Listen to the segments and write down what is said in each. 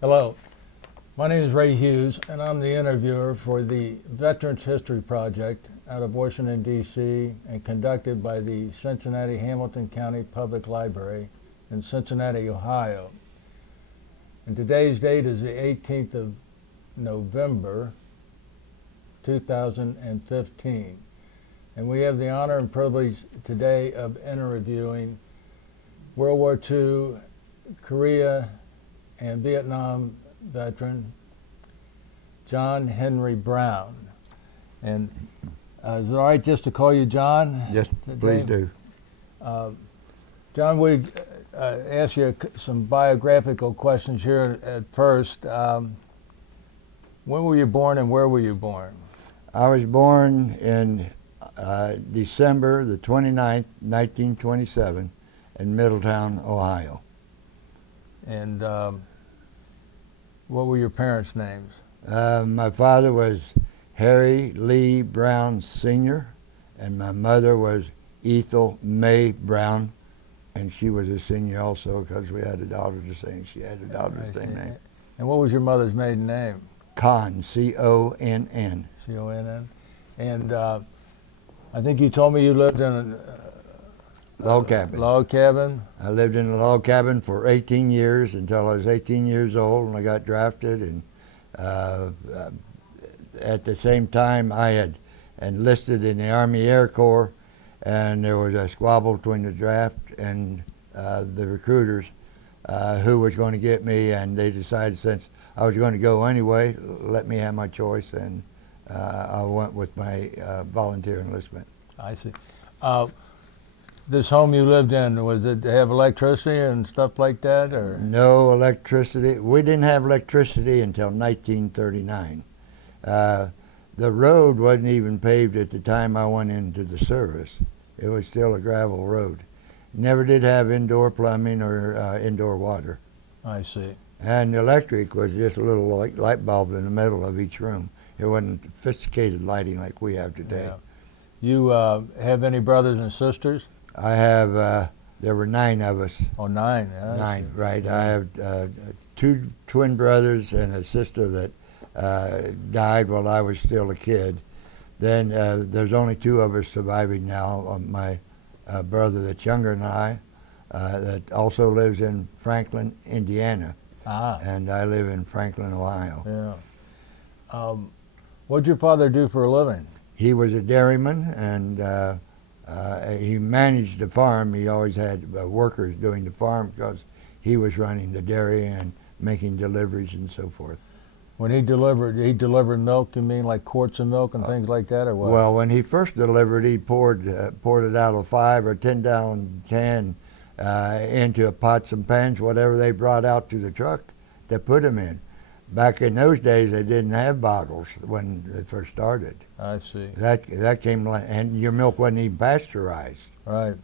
Hello, my name is Ray Hughes, and I'm the interviewer for the Veterans History Project out of Washington, D.C., and conducted by the Cincinnati Hamilton County Public Library in Cincinnati, Ohio. And today's date is the 18th of November, 2015. And we have the honor and privilege today of interviewing World War II, Korea, and Vietnam veteran John Henry Brown. And is it all right just to call you John? Yes, today? please do. John, we ask you some biographical questions here at first. When were you born and where were you born? I was born in December the 29th, 1927 in Middletown, Ohio. And what were your parents' names? My father was Harry Lee Brown Sr., and my mother was Ethel May Brown, and she was a senior also because we had a daughter the same. She had a daughter the same name. And what was your mother's maiden name? Conn, C-O-N-N. C-O-N-N. And I think you told me you lived in a Log cabin. log cabin. I lived in a log cabin for 18 years until I was 18 years old when I got drafted, and at the same time I had enlisted in the Army Air Corps, and there was a squabble between the draft and the recruiters who was going to get me, and they decided since I was going to go anyway, let me have my choice, and I went with my volunteer enlistment. I see. This home you lived in, was it have electricity and stuff like that, or? No electricity. We didn't have electricity until 1939. The road wasn't even paved at the time I went into the service. It was still a gravel road. Never did have indoor plumbing or indoor water. I see. And the electric was just a little light bulb in the middle of each room. It wasn't sophisticated lighting like we have today. Yeah. You have any brothers and sisters? I have, there were 9 of us. Oh, 9. Yeah, 9, right. I have 2 twin brothers and a sister that died while I was still a kid. Then there's only 2 of us surviving now. My brother that's younger than I, that also lives in Franklin, Indiana. And I live in Franklin, Ohio. Yeah. What'd your father do for a living? He was a dairyman, and he managed the farm. He always had workers doing the farm because he was running the dairy and making deliveries and so forth. When he delivered milk, you mean like quarts of milk and things like that, or what? Well, when he first delivered, he poured it out of a 5 or 10-gallon can into pots and pans, whatever they brought out to the truck to put them in. Back in those days, they didn't have bottles when they first started. I see. That came, and your milk wasn't even pasteurized. Right.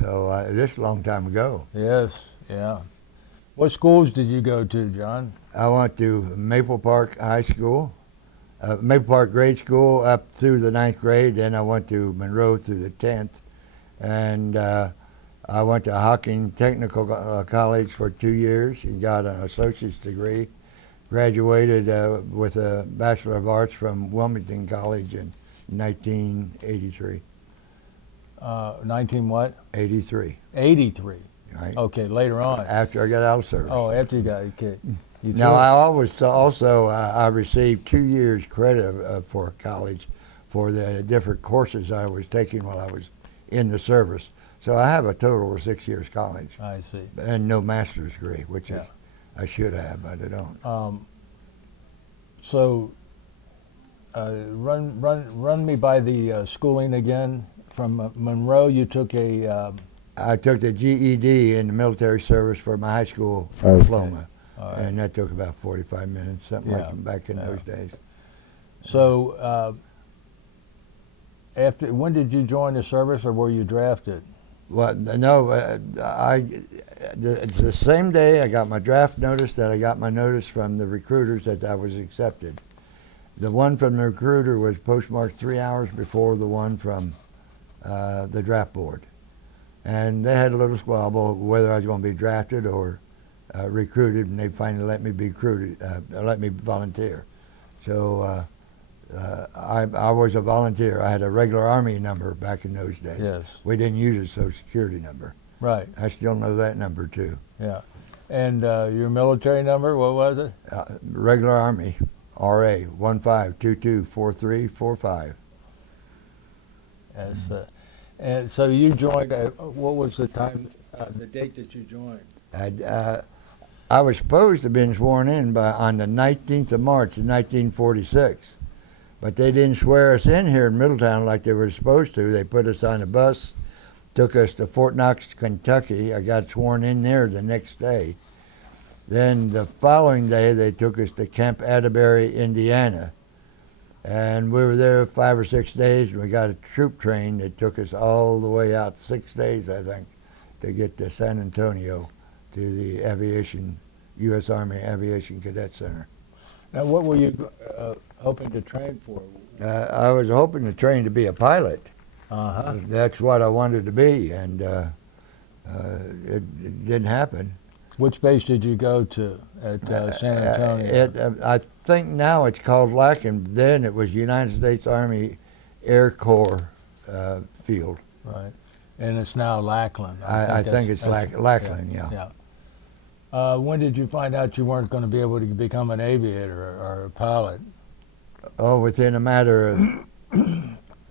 So this is a long time ago. Yes. Yeah. What schools did you go to, John? I went to Maple Park High School, Maple Park Grade School up through the 9th grade. Then I went to Monroe through the 10th, and I went to Hocking Technical College for 2 years and got an associate's degree. Graduated with a Bachelor of Arts from Wilmington College in 1983. 19 what? 83. 83. Right. Okay, later on. After I got out of service. Oh, after you got okay. Now I always also I received 2 years credit for college for the different courses I was taking while I was in the service. So I have a total of 6 years college. I see. And no master's degree, which Yeah. is I should have, but I don't. So run me by the schooling again. From Monroe, you took a. I took the GED in the military service for my high school diploma, All right. and that took about 45 minutes, something Yeah. like back in those days. So when did you join the service, or were you drafted? Well, no, the same day I got my draft notice that I got my notice from the recruiters that I was accepted. The one from the recruiter was postmarked 3 hours before the one from the draft board. And they had a little squabble whether I was going to be drafted or recruited, and they finally let me be recruited, let me volunteer. So I was a volunteer. I had a regular Army number back in those days. Yes. We didn't use a Social Security number. Right. I still know that number too. Yeah. And your military number, what was it? Regular Army, RA 15224345. Yes. And so you joined. What was the time? The date that you joined? I was supposed to have been sworn in on the 19th of March of 1946, but they didn't swear us in here in Middletown like they were supposed to. They put us on a bus, took us to Fort Knox, Kentucky. I got sworn in there the next day. Then the following day, they took us to Camp Atterbury, Indiana. And we were there 5 or 6 days, and we got a troop train that took us all the way out, 6 days, I think, to get to San Antonio, to the U.S. Army Aviation Cadet Center. Now, what were you hoping to train for? I was hoping to train to be a pilot. Uh-huh. That's what I wanted to be, and it didn't happen. Which base did you go to at San Antonio? I think now it's called Lackland. Then it was United States Army Air Corps field. Right. And it's now Lackland. I think it's Lackland, yeah. When did you find out you weren't going to be able to become an aviator or a pilot? Oh, within a matter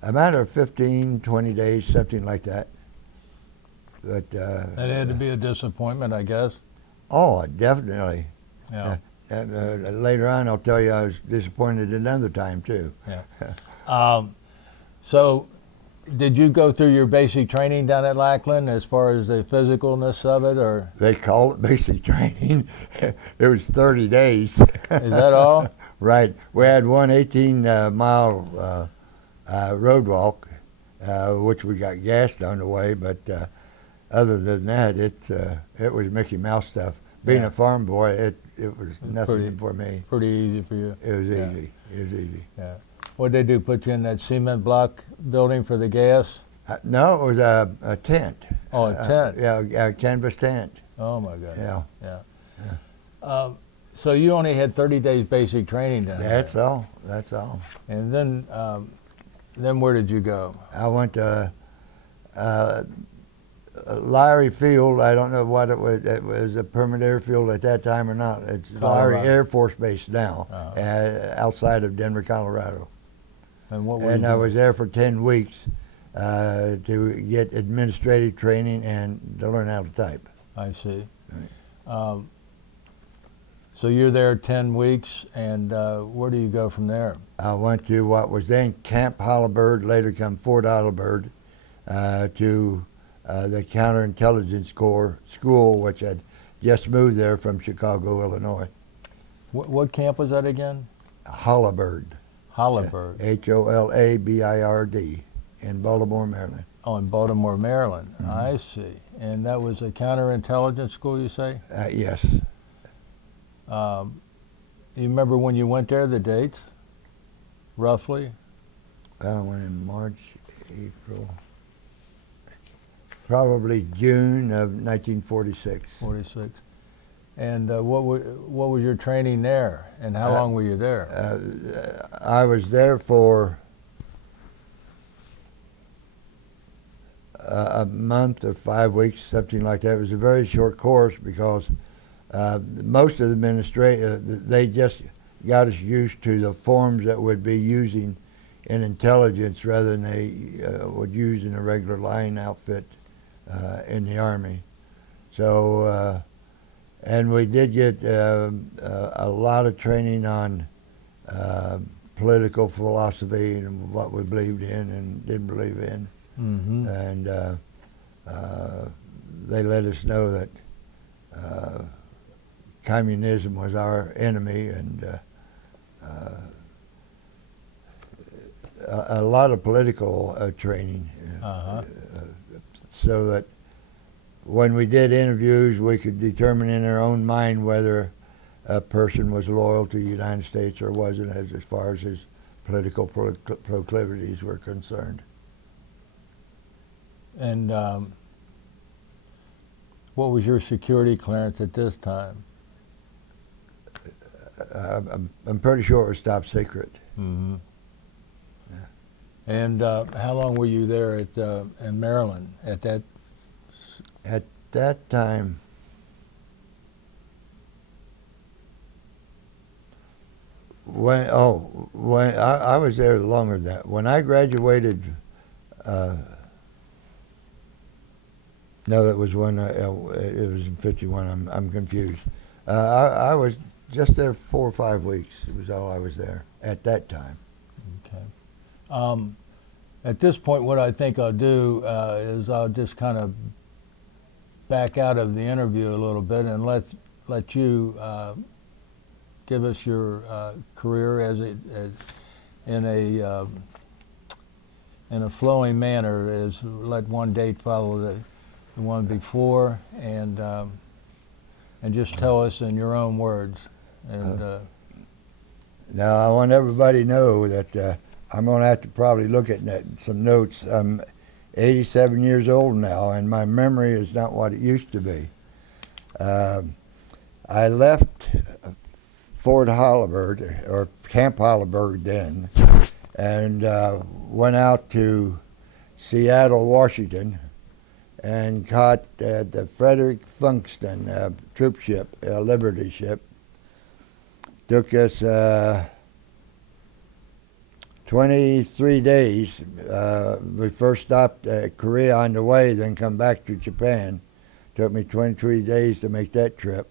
of 15, 20 days, something like that. But It had to be a disappointment, I guess. Oh, definitely. Yeah. Later on, I'll tell you I was disappointed another time, too. Yeah. So, did you go through your basic training down at Lackland as far as the physicalness of it, or? They call it basic training. It was 30 days. Is that all? Right. We had one 18-mile road walk, which we got gassed on the way, but other than that, it was Mickey Mouse stuff. Being a farm boy, it was nothing for me. Pretty easy for you. It was easy. It was easy. Yeah. What did they do? Put you in that cement block building for the gas? No, it was a tent. Oh, a tent. A canvas tent. Oh my God. Yeah. So you only had 30 days basic training down there. That's all. That's all. And then where did you go? I went to Lowry Field. I don't know what it was. It was a permanent airfield at that time or not. It's Lowry Air Force Base now, outside of Denver, Colorado. And I was there for 10 weeks to get administrative training and to learn how to type. I see. Right. So you're there 10 weeks, and where do you go from there? I went to what was then Camp Holabird, later come Fort Holabird, to the Counterintelligence Corps School, which had just moved there from Chicago, Illinois. What camp was that again? Holabird. Holabird. Holabird, in Baltimore, Maryland. Oh, in Baltimore, Maryland. Mm-hmm. I see. And that was a counterintelligence school, you say? Yes. You remember when you went there, the dates, roughly? I went in March, April, probably June of 1946. 46. And what was your training there, and how long were you there? I was there for a month or 5 weeks, something like that. It was a very short course because most of the administrators, they just got us used to the forms that would be using in intelligence rather than they would use in a regular line outfit in the Army. So, and we did get a lot of training on political philosophy and what we believed in and didn't believe in. Mm-hmm. And they let us know that communism was our enemy, and a lot of political training, so that when we did interviews, we could determine in our own mind whether a person was loyal to the United States or wasn't, as far as his political proclivities were concerned. And What was your security clearance at this time? I'm pretty sure it was top secret. Mm-hmm. Yeah. And how long were you there in Maryland at that? At that time, when I was there longer than that. When I graduated, no, that was when it was in '51. I'm confused. I was just there 4 or 5 weeks. It was all I was there at that time. Okay. At this point, what I think I'll do is I'll just kind of back out of the interview a little bit and let you give us your career in a flowing manner. Is let one date follow the one before, and just tell us in your own words. And Now, I want everybody to know that I'm going to have to probably look at some notes. I'm 87 years old now, and my memory is not what it used to be. I left Fort Hollyburg, or Camp Hollyburg then, and went out to Seattle, Washington, and caught the Frederick Funkston troop ship, Liberty ship. Took us 23 days. We first stopped at Korea on the way, then come back to Japan. Took me 23 days to make that trip.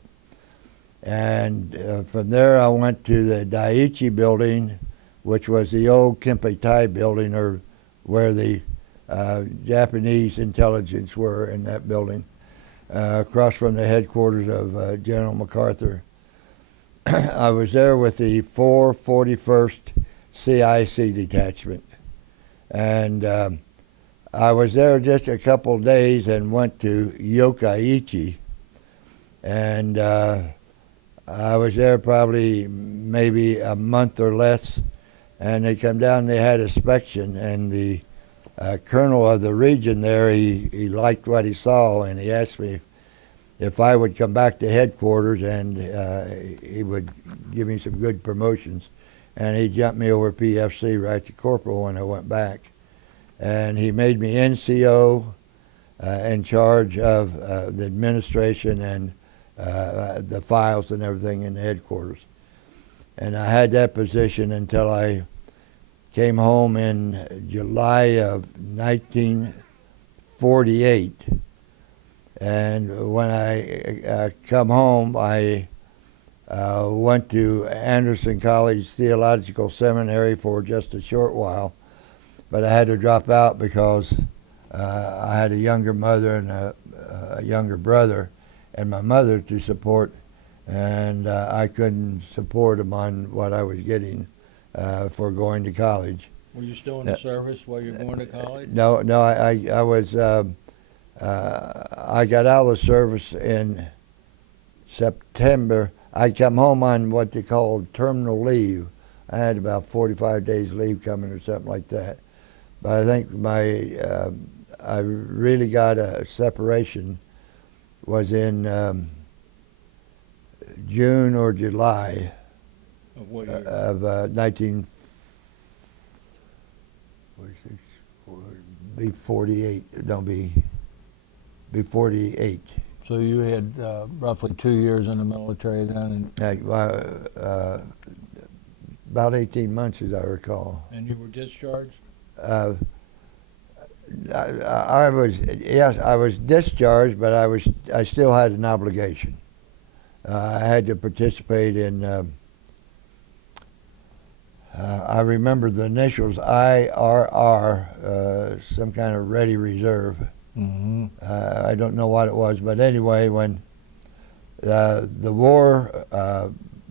And from there I went to the Daiichi building, which was the old Kempeitai building, or where the Japanese intelligence were in that building, across from the headquarters of General MacArthur. I was there with the 441st CIC detachment, and I was there just a couple of days and went to Yokkaichi, and I was there probably maybe a month or less, and they come down, they had inspection, and the colonel of the region there, he liked what he saw, and he asked me if I would come back to headquarters, and he would give me some good promotions. And he jumped me over PFC right to corporal when I went back. And he made me NCO in charge of the administration and the files and everything in the headquarters. And I had that position until I came home in July of 1948. And when I come home, I went to Anderson College Theological Seminary for just a short while, but I had to drop out because I had a younger mother and a younger brother, and my mother to support, and I couldn't support them on what I was getting for going to college. were you still in the service while you were going to college? No, I was. I got out of the service in September. I come home on what they call terminal leave. I had about 45 days leave coming or something like that. But I think I really got a separation was in June or July Of what year? of 1948. Don't be 48. So you had roughly 2 years in the military then, About 18 months, as I recall. and you were discharged? I was discharged, but I still had an obligation. I had to participate in. I remember the initials IRR, some kind of ready reserve. Mm-hmm. I don't know what it was, but anyway, when the war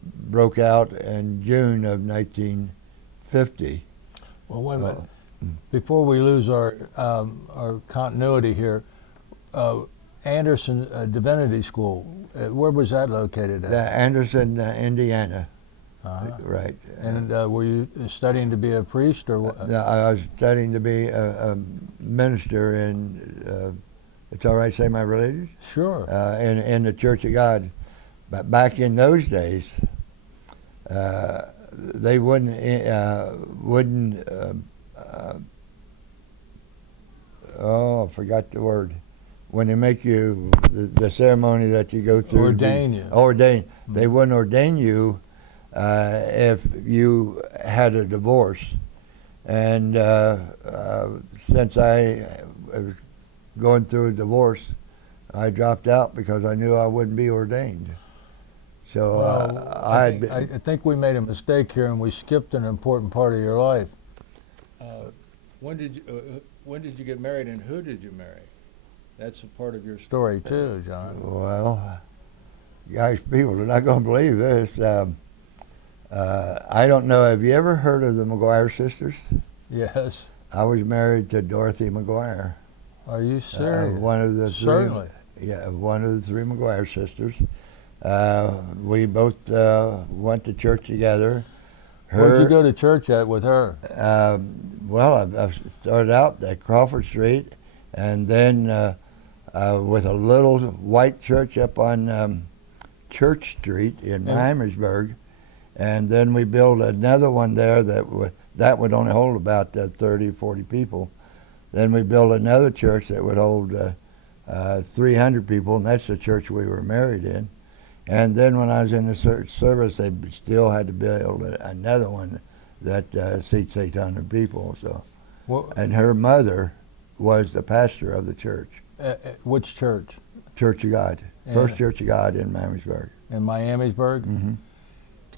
broke out in June of 1950. Well, wait a minute. Before we lose our continuity here, Anderson Divinity School, where was that located at? Anderson, Indiana. Uh-huh. Right. And were you studying to be a priest or what? I was studying to be a minister in It's all right to say my religious? Sure. In the Church of God. But back in those days, they wouldn't I forgot the word. When they make you the ceremony that you go through. Ordain you. Ordain. Mm-hmm. They wouldn't ordain you if you had a divorce. And since I was going through a divorce, I dropped out because I knew I wouldn't be ordained. So Well, I think we made a mistake here, and we skipped an important part of your life. When did you get married, and who did you marry? That's a part of your story too, John. Well, guys, people are not going to believe this. I don't know. Have you ever heard of the McGuire sisters? Yes. I was married to Dorothy McGuire. Are you serious? One of the three. Certainly. Yeah, one of the three McGuire sisters. We both went to church together. Where'd you go to church at with her? Well, I started out at Crawford Street, and then with a little white church up on Church Street in Miamisburg, and then we built another one there that would only hold about 30, 40 people. Then we built another church that would hold 300 people, and that's the church we were married in. And then when I was in the service, they still had to build another one that seats 800 people. So, and her mother was the pastor of the church. Which church? Church of God. First Church of God in Miamisburg. In Miamisburg? Mm-hmm.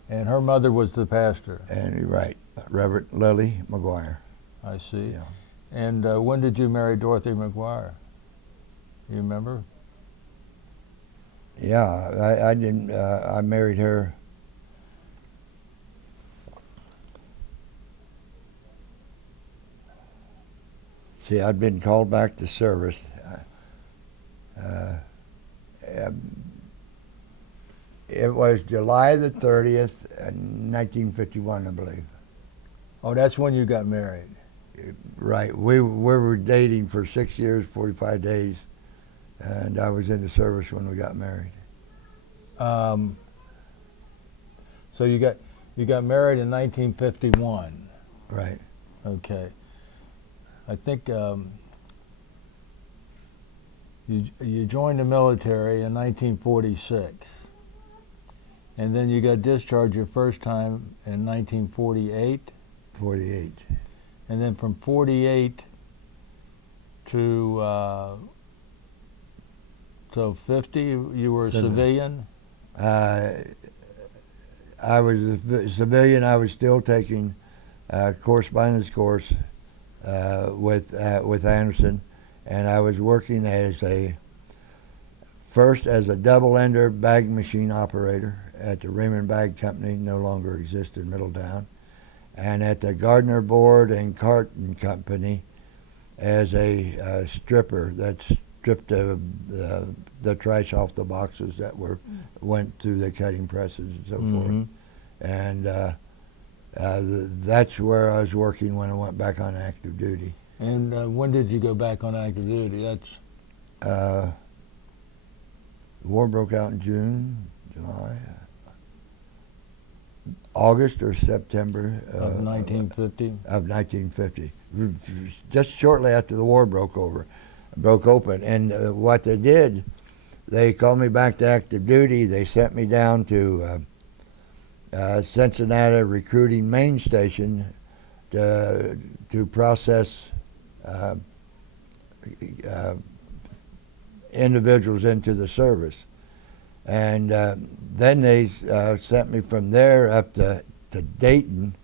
And her mother was the pastor? And you're right, Reverend Lily McGuire. I see. Yeah. And when did you marry Dorothy McGuire? You remember? Yeah, I didn't. I married her. See, I'd been called back to service. It was July the 30th, 1951, I believe. Oh, that's when you got married. Right. We were dating for 6 years, 45 days, and I was in the service when we got married. So you got married in 1951. Right. Okay. I think you joined the military in 1946, and then you got discharged your first time in 1948. 48. And then from 48 to 50, you were a civilian? I was a civilian. I was still taking correspondence course with Anderson, and I was working as a double-ender bag machine operator at the Raymond Bag Company, no longer exists in Middletown, and at the Gardner Board and Carton Company as a stripper that stripped the trash off the boxes that went through the cutting presses and so forth. And that's where I was working when I went back on active duty. And when did you go back on active duty? That's the war broke out in June, July, August or September of 1950. Of 1950, just shortly after the war broke open. And what they did, they called me back to active duty. They sent me down to Cincinnati Recruiting Main Station to process individuals into the service. And then they sent me from there up to Dayton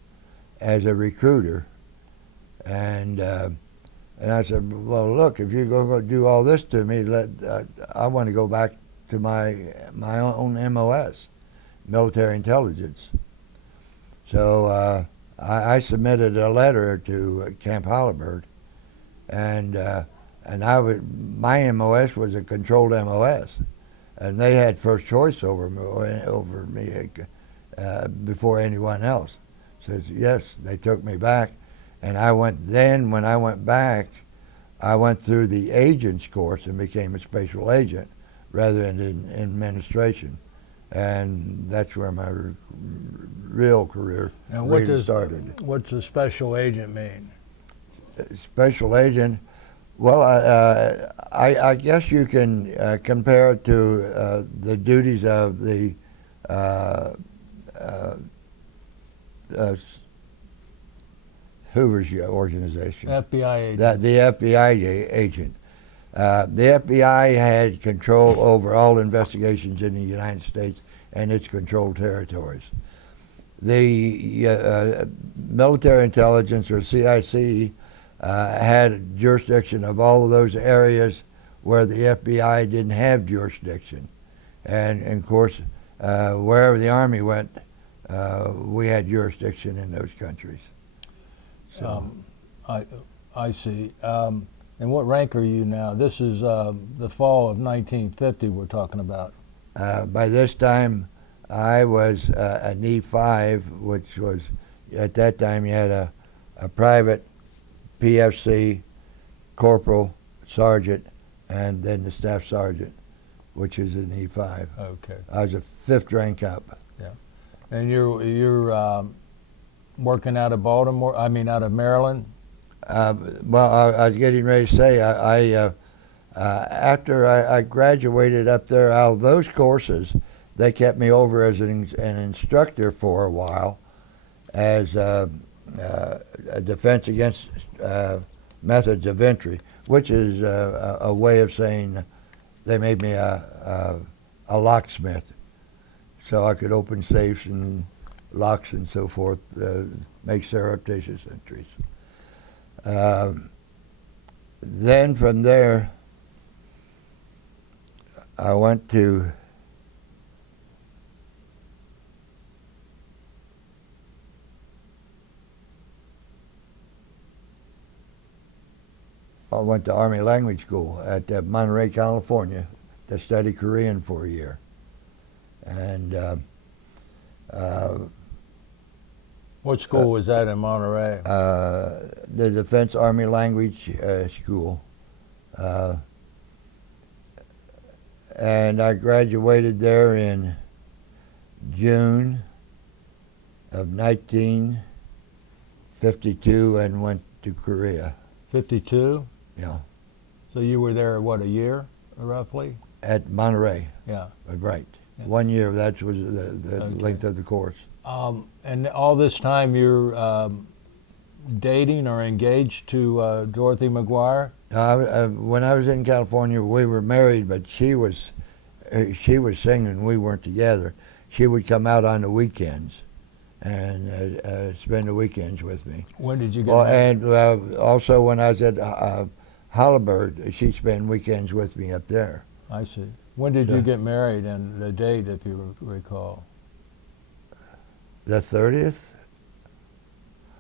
as a recruiter. And I said, well, look, if you're going to do all this to me, I want to go back to my own MOS, military intelligence. So I submitted a letter to Camp Halliburton, and my MOS was a controlled MOS, and they had first choice over me before anyone else. So yes, they took me back, and when I went back, I went through the agent's course and became a special agent rather than in administration. And that's where my real career And what really started. what's a special agent mean? Special agent, well, I guess you can compare it to the duties of the Hoover's organization. FBI agent. The FBI agent. The FBI had control over all investigations in the United States and its controlled territories. The military intelligence, or CIC, had jurisdiction of all of those areas where the FBI didn't have jurisdiction. And of course, wherever the Army went, we had jurisdiction in those countries. So, I see. And what rank are you now? This is the fall of 1950 we're talking about. by this time, I was an E5, which was, at that time, you had a private, PFC, corporal, sergeant, and then the staff sergeant, which is an E5. Okay. I was a 5th rank up. And you're working out of Baltimore? I mean, out of Maryland? Well, I was getting ready to say, after I graduated up there out of those courses, they kept me over as an instructor for a while as a defense against methods of entry, which is a way of saying they made me a locksmith, so I could open safes and locks and so forth, make surreptitious entries. Then from there, I went to Army Language School at Monterey, California, to study Korean for a year. And What school was that in Monterey? the Defense Army Language School. And I graduated there in June of 1952 and went to Korea. 52? Yeah. So you were there, what, a year, roughly? At Monterey. Yeah. Right. Yeah. 1 year, that was the Okay. length of the course. And all this time you're dating or engaged to Dorothy McGuire? When I was in California, we were married, but she was singing. We weren't together. She would come out on the weekends and spend the weekends with me. When did you get married? And also when I was at Halliburton, she'd spend weekends with me up there. I see. When did you get married and the date, if you recall? The 30th?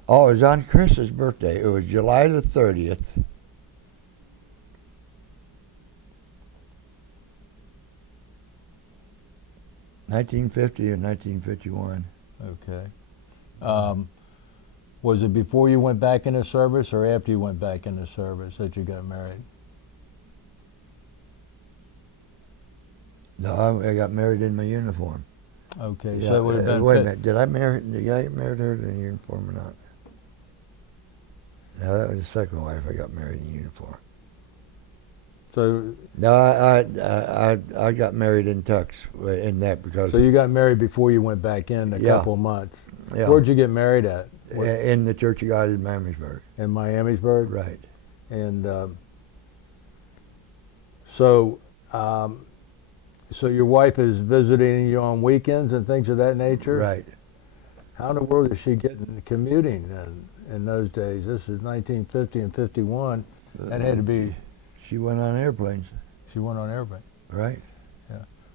Oh, it was on Chris's birthday. It was July the 30th. (1950 or 1951). Okay. Was it before you went back into service or after you went back into service that you got married? No, I got married in my uniform. Okay, Yeah, so it would have been wait a minute. Did I get married her in uniform or not? No, that was the second wife. I got married in uniform. So No, I got married in tux in that because you got married before you went back in a Yeah. couple of months. yeah, Where'd you get married at? in the Church of God in Miamisburg. In Miamisburg? Right. And so your wife is visiting you on weekends and things of that nature? Right. How in the world is she getting commuting in those days? This is 1950 and 51. That had to be. She went on airplanes. She went on airplane. Right.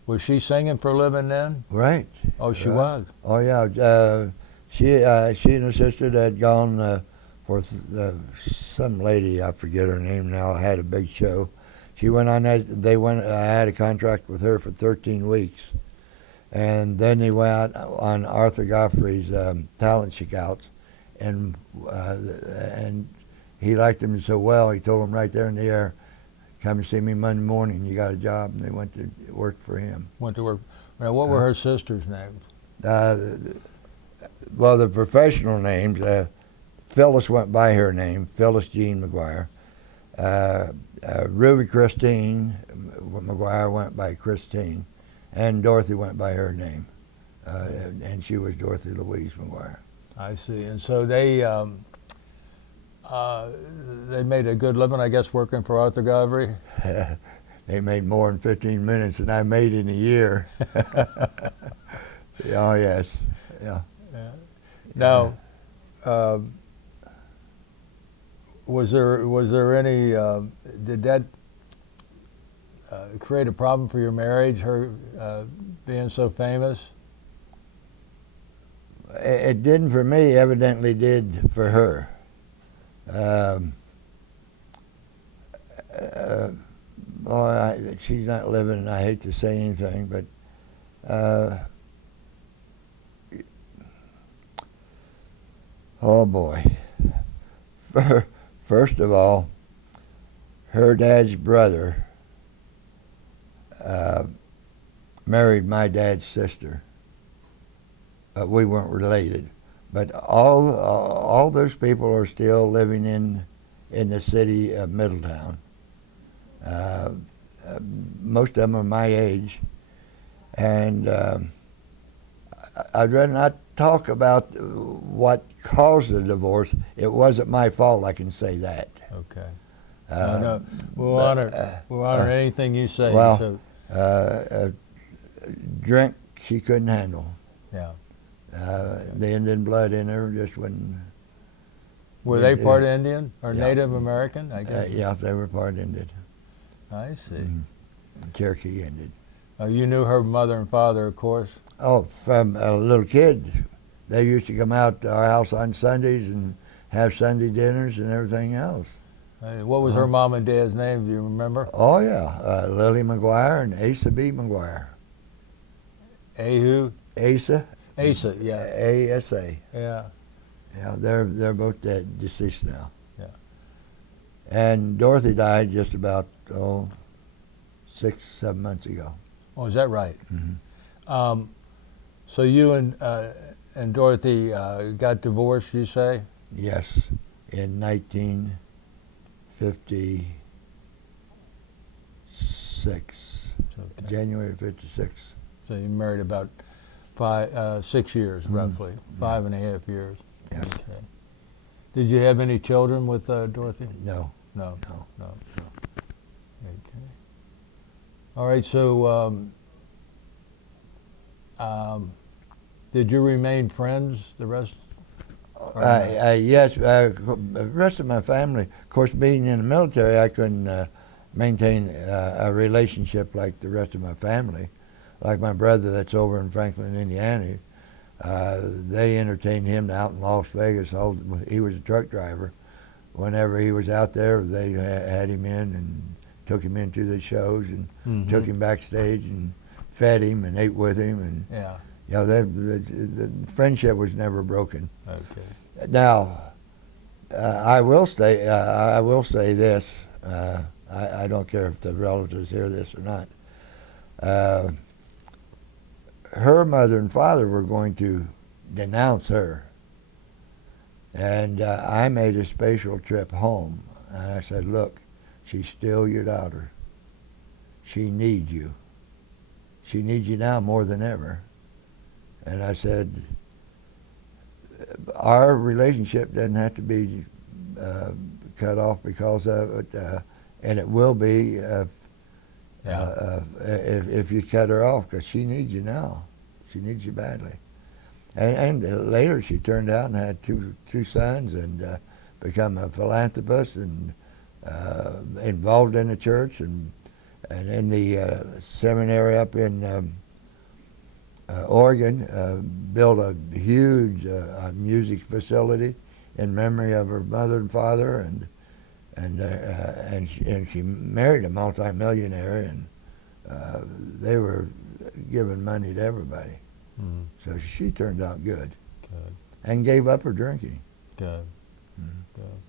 Was she singing for a living then? Right. Oh, she Right. was. Oh yeah. She and her sister had gone for some lady, I forget her name now, had a big show. She went on that. They went. I had a contract with her for 13 weeks, and then they went out on Arthur Godfrey's talent scouts, and he liked him so well, he told him right there in the air, come and see me Monday morning, you got a job, and they went to work for him. Went to work. Now, what were her sisters' names? Well, the professional names, Phyllis went by her name, Phyllis Jean McGuire. Ruby Christine McGuire went by Christine, and Dorothy went by her name, and she was Dorothy Louise McGuire. I see. And so they made a good living, I guess, working for Arthur Godfrey. They made more than 15 minutes than I made in a year. Oh yes, yeah. Now, was there any? Did that create a problem for your marriage? Her being so famous? It didn't for me. Evidently, did for her. She's not living, and I hate to say anything, but oh boy. First of all, her dad's brother married my dad's sister. We weren't related, but all those people are still living in the city of Middletown. Most of them are my age, and I'd rather not talk about what caused the divorce. It wasn't my fault, I can say that. Okay. No, we'll honor anything you say. Well, drink she couldn't handle. Yeah. The Indian blood in her just wouldn't. Were they part Indian or Native American? I guess. Yeah, they were part Indian. I see. Cherokee Indian. You knew her mother and father, of course. Oh, from a little kid. They used to come out to our house on Sundays and have Sunday dinners and everything else. What was her mom and dad's name? Do you remember? Oh, yeah. Lily McGuire and Asa B. McGuire. Who? Asa. Asa, yeah. A-S-A. Yeah. Yeah, they're both dead, deceased now. Yeah. And Dorothy died just about 6-7 months ago. Oh, is that right? Mm-hmm. So you and Dorothy got divorced, you say? Yes, in 1956, Okay. January 56. So you married about 6 years, roughly, 5.5 years. Yes. Okay. Did you have any children with Dorothy? No. No. No. No. Okay. All right. So, did you remain friends the rest? Yes. The rest of my family, of course, being in the military, I couldn't maintain a relationship like the rest of my family. Like my brother that's over in Franklin, Indiana, they entertained him out in Las Vegas. He was a truck driver. Whenever he was out there, they had him in and took him into the shows and took him backstage and fed him and ate with him. And the friendship was never broken. Okay. Now, I will say this. I don't care if the relatives hear this or not. Her mother and father were going to denounce her. And I made a special trip home. And I said, look, she's still your daughter. She needs you. She needs you now more than ever. And I said, our relationship doesn't have to be cut off because of it. And it will be if you cut her off, because she needs you now. She needs you badly. And later she turned out and had two sons and become a philanthropist and involved in the church and in the seminary up in Oregon, built a huge music facility in memory of her mother and father, and she married a multimillionaire, and they were giving money to everybody. Mm-hmm. So she turned out good. Good. And gave up her drinking. Good. Mm-hmm. Good.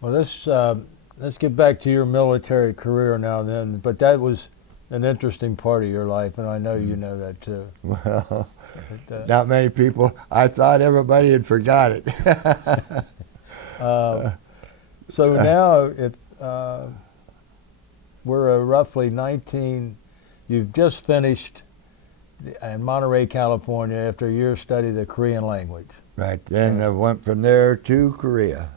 Well, let's get back to your military career now. Then, but that was an interesting part of your life, and I know you know that too. Well, But, not many people. I thought everybody had forgot it. so now we're roughly 19. You've just finished in Monterey, California, after a year study the Korean language. Right. Then I went from there to Korea.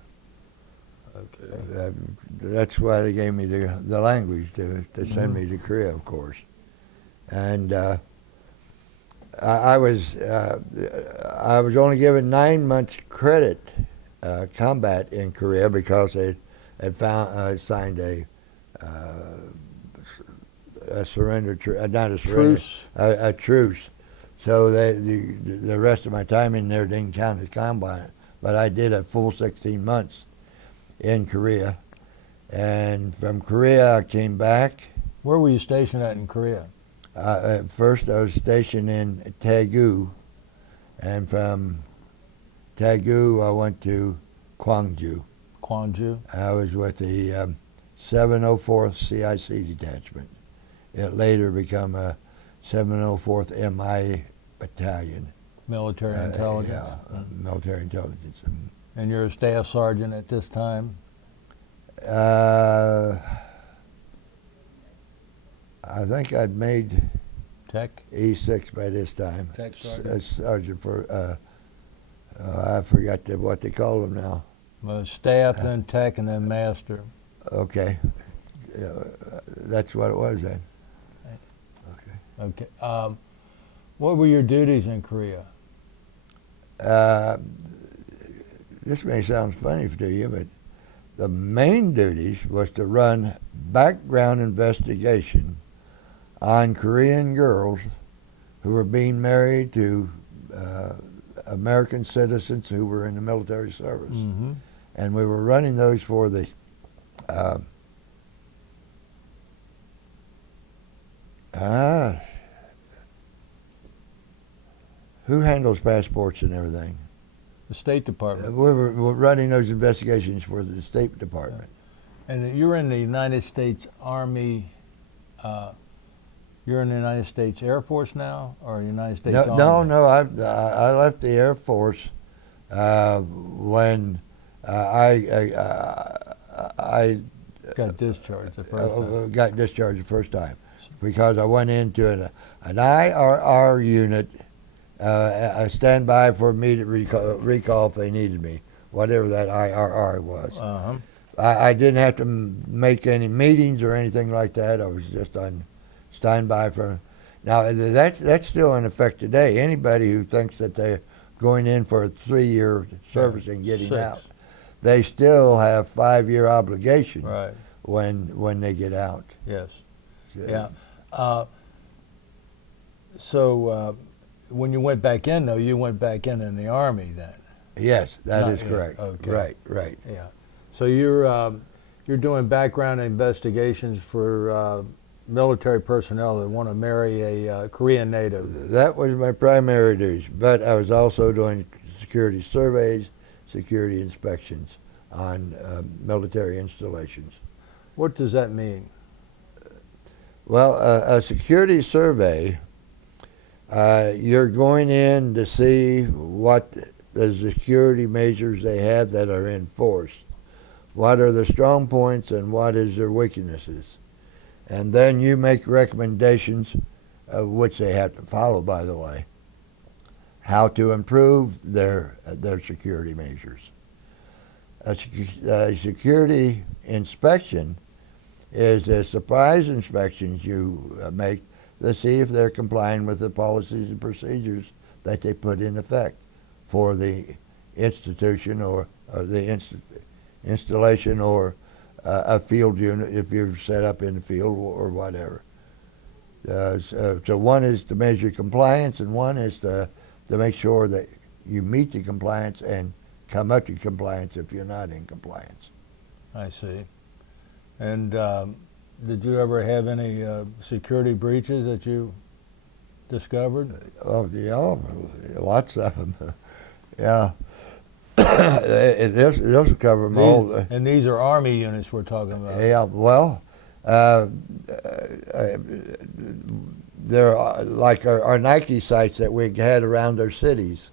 Okay. That's why they gave me the language to send me to Korea, of course. And I was only given 9 months credit combat in Korea because they had signed a surrender, not a surrender, Truce. a truce. So the rest of my time in there didn't count as combat, but I did a full 16 months in Korea. And from Korea, I came back. Where were you stationed at in Korea? At first, I was stationed in Daegu, and from Daegu, I went to Gwangju. Gwangju. I was with the 704th CIC detachment. It later became a 704th MI battalion. Military intelligence. Military intelligence. And you're a staff sergeant at this time? I think I'd made Tech? E6 by this time. Tech sergeant? Sergeant for, I forgot what they call them now. Well, staff, then tech, and then master. Okay. That's what it was then. Okay. Okay. What were your duties in Korea? This may sound funny to you, but the main duties was to run background investigation on Korean girls who were being married to American citizens who were in the military service. Mm-hmm. And we were running those for the who handles passports and everything? The State Department. We were running those investigations for the State Department. And you're in the United States Army. You're in the United States Air Force now, or United States Army? No. I left the Air Force when I got discharged the first time. Got discharged the first time because I went into an IRR unit, a standby for immediate recall if they needed me, whatever that IRR was. Uh-huh. I didn't have to make any meetings or anything like that. I was just on standby for. Now that's still in effect today. Anybody who thinks that they're going in for a 3-year service and getting 6. out, they still have 5-year obligation Right. when they get out. Yes. So, Yeah. So when you went back in, though, you went back in the Army then. Yes, that Not is yet. correct. Okay. Right. Yeah. So you're doing background investigations for military personnel that want to marry a Korean native. That was my primary duties, but I was also doing security surveys, security inspections on military installations. What does that mean? Well, a security survey, you're going in to see what the security measures they have that are in force. What are the strong points and what is their weaknesses? And then you make recommendations, which they have to follow, by the way, how to improve their security measures. A security inspection is a surprise inspections you make to see if they're complying with the policies and procedures that they put in effect for the institution or the installation or a field unit if you're set up in the field or whatever. So one is to measure compliance, and one is to make sure that you meet the compliance and come up to compliance if you're not in compliance. I see. And did you ever have any security breaches that you discovered? Oh, yeah, lots of them. Yeah. This will cover them all. And these are Army units we're talking about. Yeah, well, there are like our Nike sites that we had around our cities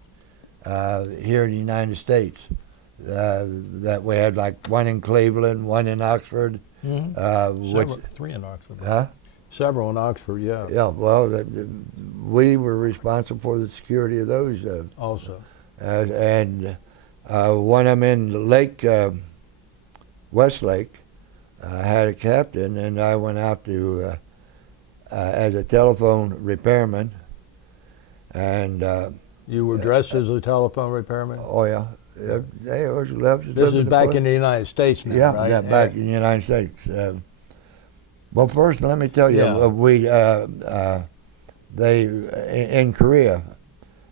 here in the United States. That we had like one in Cleveland, one in Oxford. Mm-hmm. Three in Oxford. Huh? Several in Oxford, yeah. Yeah, well, we were responsible for the security of those. Also. And one of them in Lake, Westlake, had a captain, and I went out to as a telephone repairman. And you were dressed as a telephone repairman? oh yeah, This is back in the United States now, yeah, right? Yeah, back in the United States. Well, first, let me tell you, they in Korea,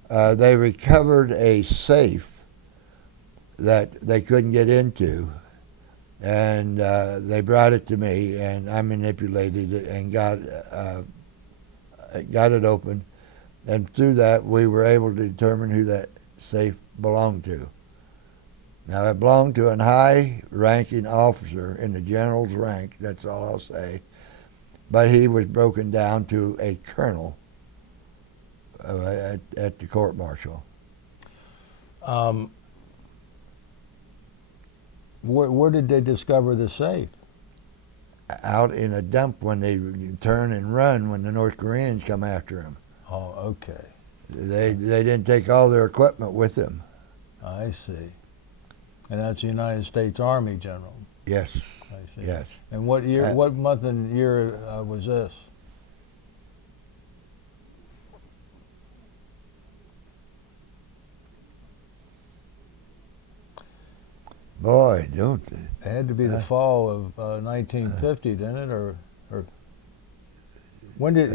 they recovered a safe that they couldn't get into, and they brought it to me, and I manipulated it and got it open, and through that we were able to determine who that safe belonged to. Now, it belonged to a high-ranking officer in the general's rank, that's all I'll say, but he was broken down to a colonel at the court-martial. Where did they discover the safe? Out in a dump when they turn and run when the North Koreans come after them. Oh, okay. They didn't take all their equipment with them. I see. And that's the United States Army General. Yes. I see. Yes. And what year? What month and year was this? Boy, don't they? It had to be the fall of 1950, didn't it? Or when did?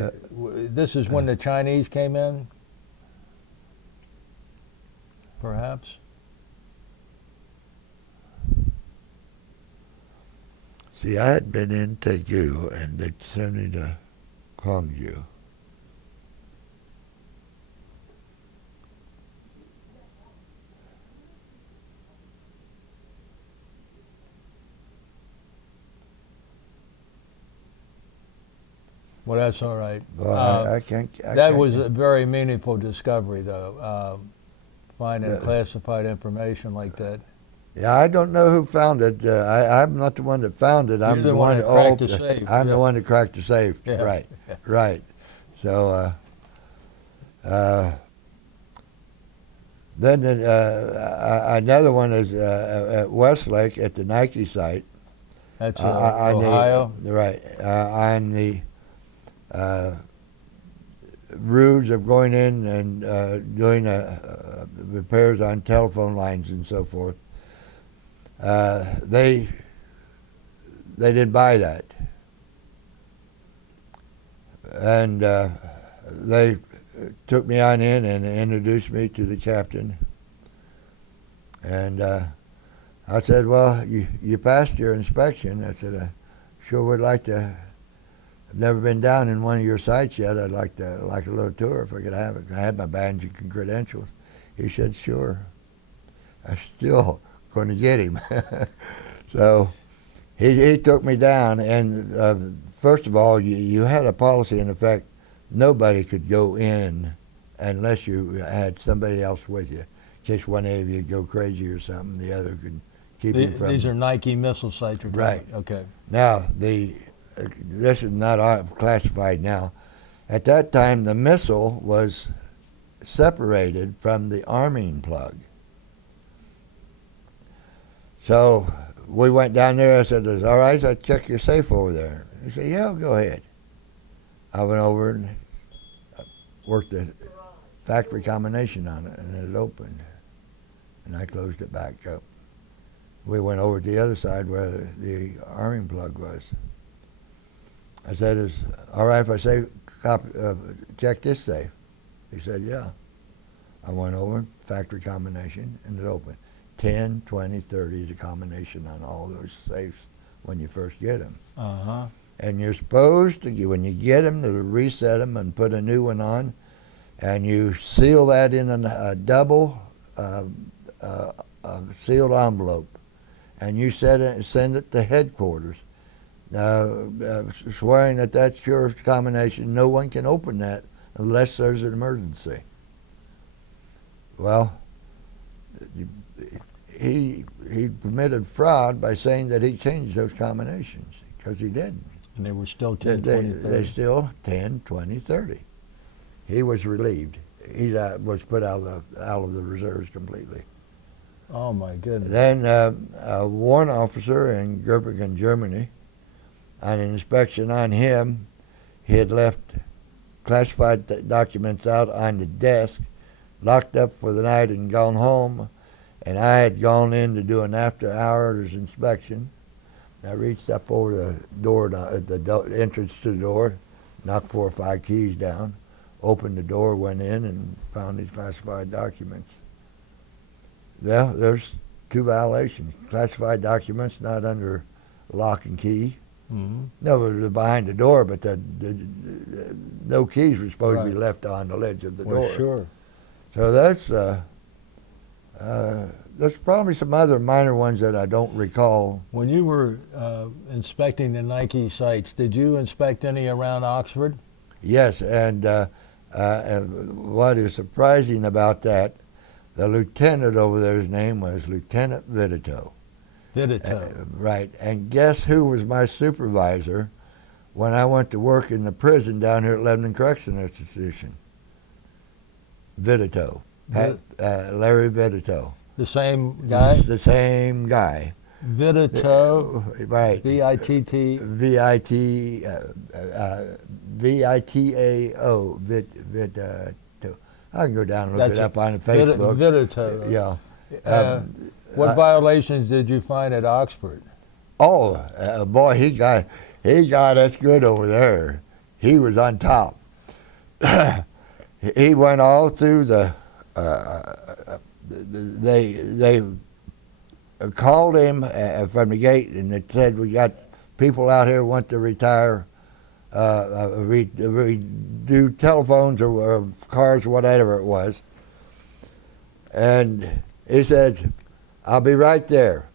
This is when the Chinese came in, perhaps. See, I had been in Taegu, and they'd sent me to Gwangju. Well, that's all right. Well, I can't. That was a very meaningful discovery, though. Finding classified information like that. Yeah, I don't know who found it. I'm not the one that found it. I'm You're the one that that cracked the opened. safe. I'm Yeah. the one that cracked the safe. Yeah. Right, right. So then another one is at Westlake at the Nike site. That's Ohio. Right, on the routes of going in and doing repairs on telephone lines and so forth. They didn't buy that, and they took me on in and introduced me to the captain. And I said, "Well, you passed your inspection." I said, "I sure would like to. I've never been down in one of your sites yet. I'd like a little tour if I could have it. I had my badge and credentials." He said, "Sure." I still going to get him. So he took me down, and first of all, you had a policy in effect: nobody could go in unless you had somebody else with you, in case one of you go crazy or something. The other could keep him from. These are Nike missile sites, right? Okay. Now this is not classified now. At that time, the missile was separated from the arming plug. So we went down there. I said, "All right, I check your safe over there." He said, "Yeah, go ahead." I went over and worked the factory combination on it, and it opened. And I closed it back up. We went over to the other side where the arming plug was. I said, "Is all right if I say check this safe?" He said, "Yeah." I went over, factory combination, and it opened. 10, 20, 30 is a combination on all those safes when you first get them. Uh-huh. And you're supposed to, when you get them, to reset them and put a new one on, and you seal that in a double sealed envelope, and you send it to headquarters, swearing that that's your combination. No one can open that unless there's an emergency. Well, he committed fraud by saying that he changed those combinations, because he didn't. And they were still 10, They 20, 30. they still 10, 20, 30. He was relieved. He was put out of the reserves completely. Oh my goodness. Then a warrant officer in Göppingen, Germany, on an inspection on him, he had left classified documents out on the desk, locked up for the night and gone home, and I had gone in to do an after-hours inspection. I reached up over the door, at the entrance to the door, knocked 4 or 5 keys down, opened the door, went in, and found these classified documents. Well, there's 2 violations. Classified documents not under lock and key. Mm-hmm. No, it was behind the door, but no keys were supposed to be Right. left on the ledge of the Well, door. sure. So there's probably some other minor ones that I don't recall. When you were inspecting the Nike sites, did you inspect any around Oxford? Yes, and what is surprising about that, the lieutenant over there, his name was Lieutenant Vidito. Vidito. Right, and guess who was my supervisor when I went to work in the prison down here at Lebanon Correctional Institution? Vidito. Larry Vidito. The same guy? The same guy. Vidito. Right. V-I-T-T. V-I-T-A-O. Vidito. I can go down and look it up on Facebook. Vidito. Yeah. What violations did you find at Oxford? Oh, boy, he got us good over there. He was on top. He went all through they called him from the gate, and they said, we got people out here who want to retire, redo telephones or cars, whatever it was. And he said, I'll be right there.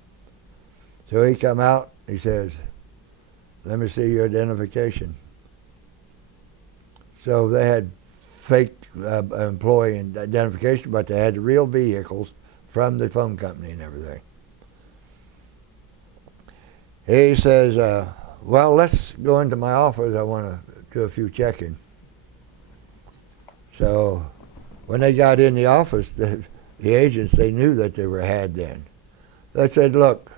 So he come out, he says, let me see your identification. So they had fake employee identification, but they had the real vehicles from the phone company and everything. He says, well, let's go into my office. I want to do a few checking. So when they got in the office, the agents, they knew that they were had then. They said, look,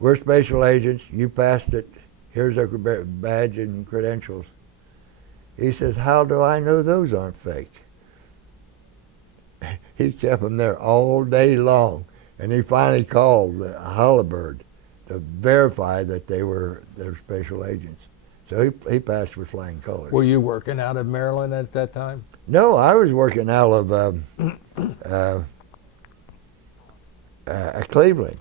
we're special agents. You passed it. Here's our badge and credentials. He says, how do I know those aren't fake? He kept them there all day long, and he finally called Hollibird to verify that they were special agents. So he passed with flying colors. Were you working out of Maryland at that time? No, I was working out of Cleveland.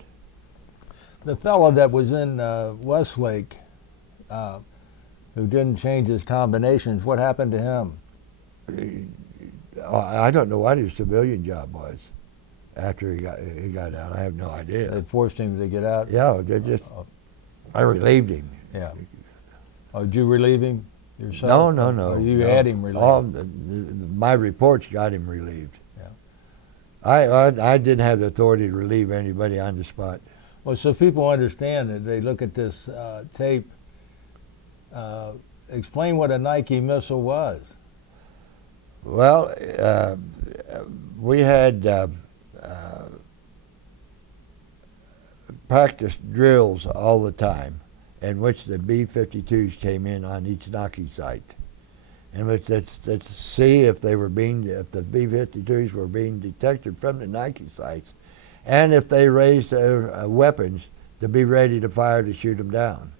The fellow that was in Westlake, who didn't change his combinations, what happened to him? I don't know what his civilian job was after he got out. I have no idea. They forced him to get out? Yeah, I relieved him. Yeah. Oh, did you relieve him yourself? No. Or you had him relieved? My reports got him relieved. Yeah. I didn't have the authority to relieve anybody on the spot. Well, so people understand that they look at this tape. Explain what a Nike missile was. Well, we had practice drills all the time, in which the B-52s came in on each Nike site, and let's see if the B-52s were being detected from the Nike sites, and if they raised their weapons to be ready to fire to shoot them down,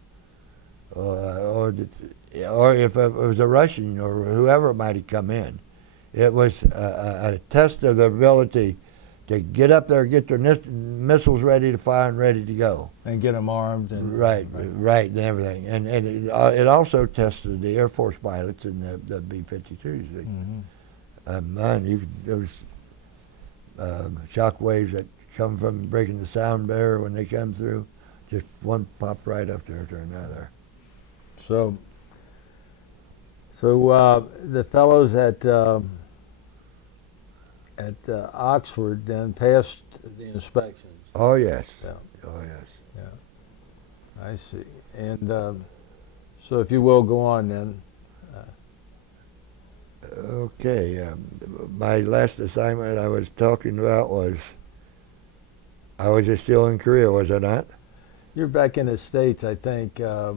or if it was a Russian or whoever might have come in. It was a test of their ability to get up there, get their missiles ready to fire and ready to go. And get them armed. And, right, and everything. And it also tested the Air Force pilots in the B-52s. Mm-hmm. There was shock waves that come from breaking the sound barrier when they come through. Just one pop right up there to another. So the fellows at Oxford then passed the inspections. Oh yes. Yeah. Oh yes. Yeah, I see. And so, if you will, go on then. Okay. My last assignment I was talking about was I was just still in Korea, was I not? You're back in the States, I think. Well,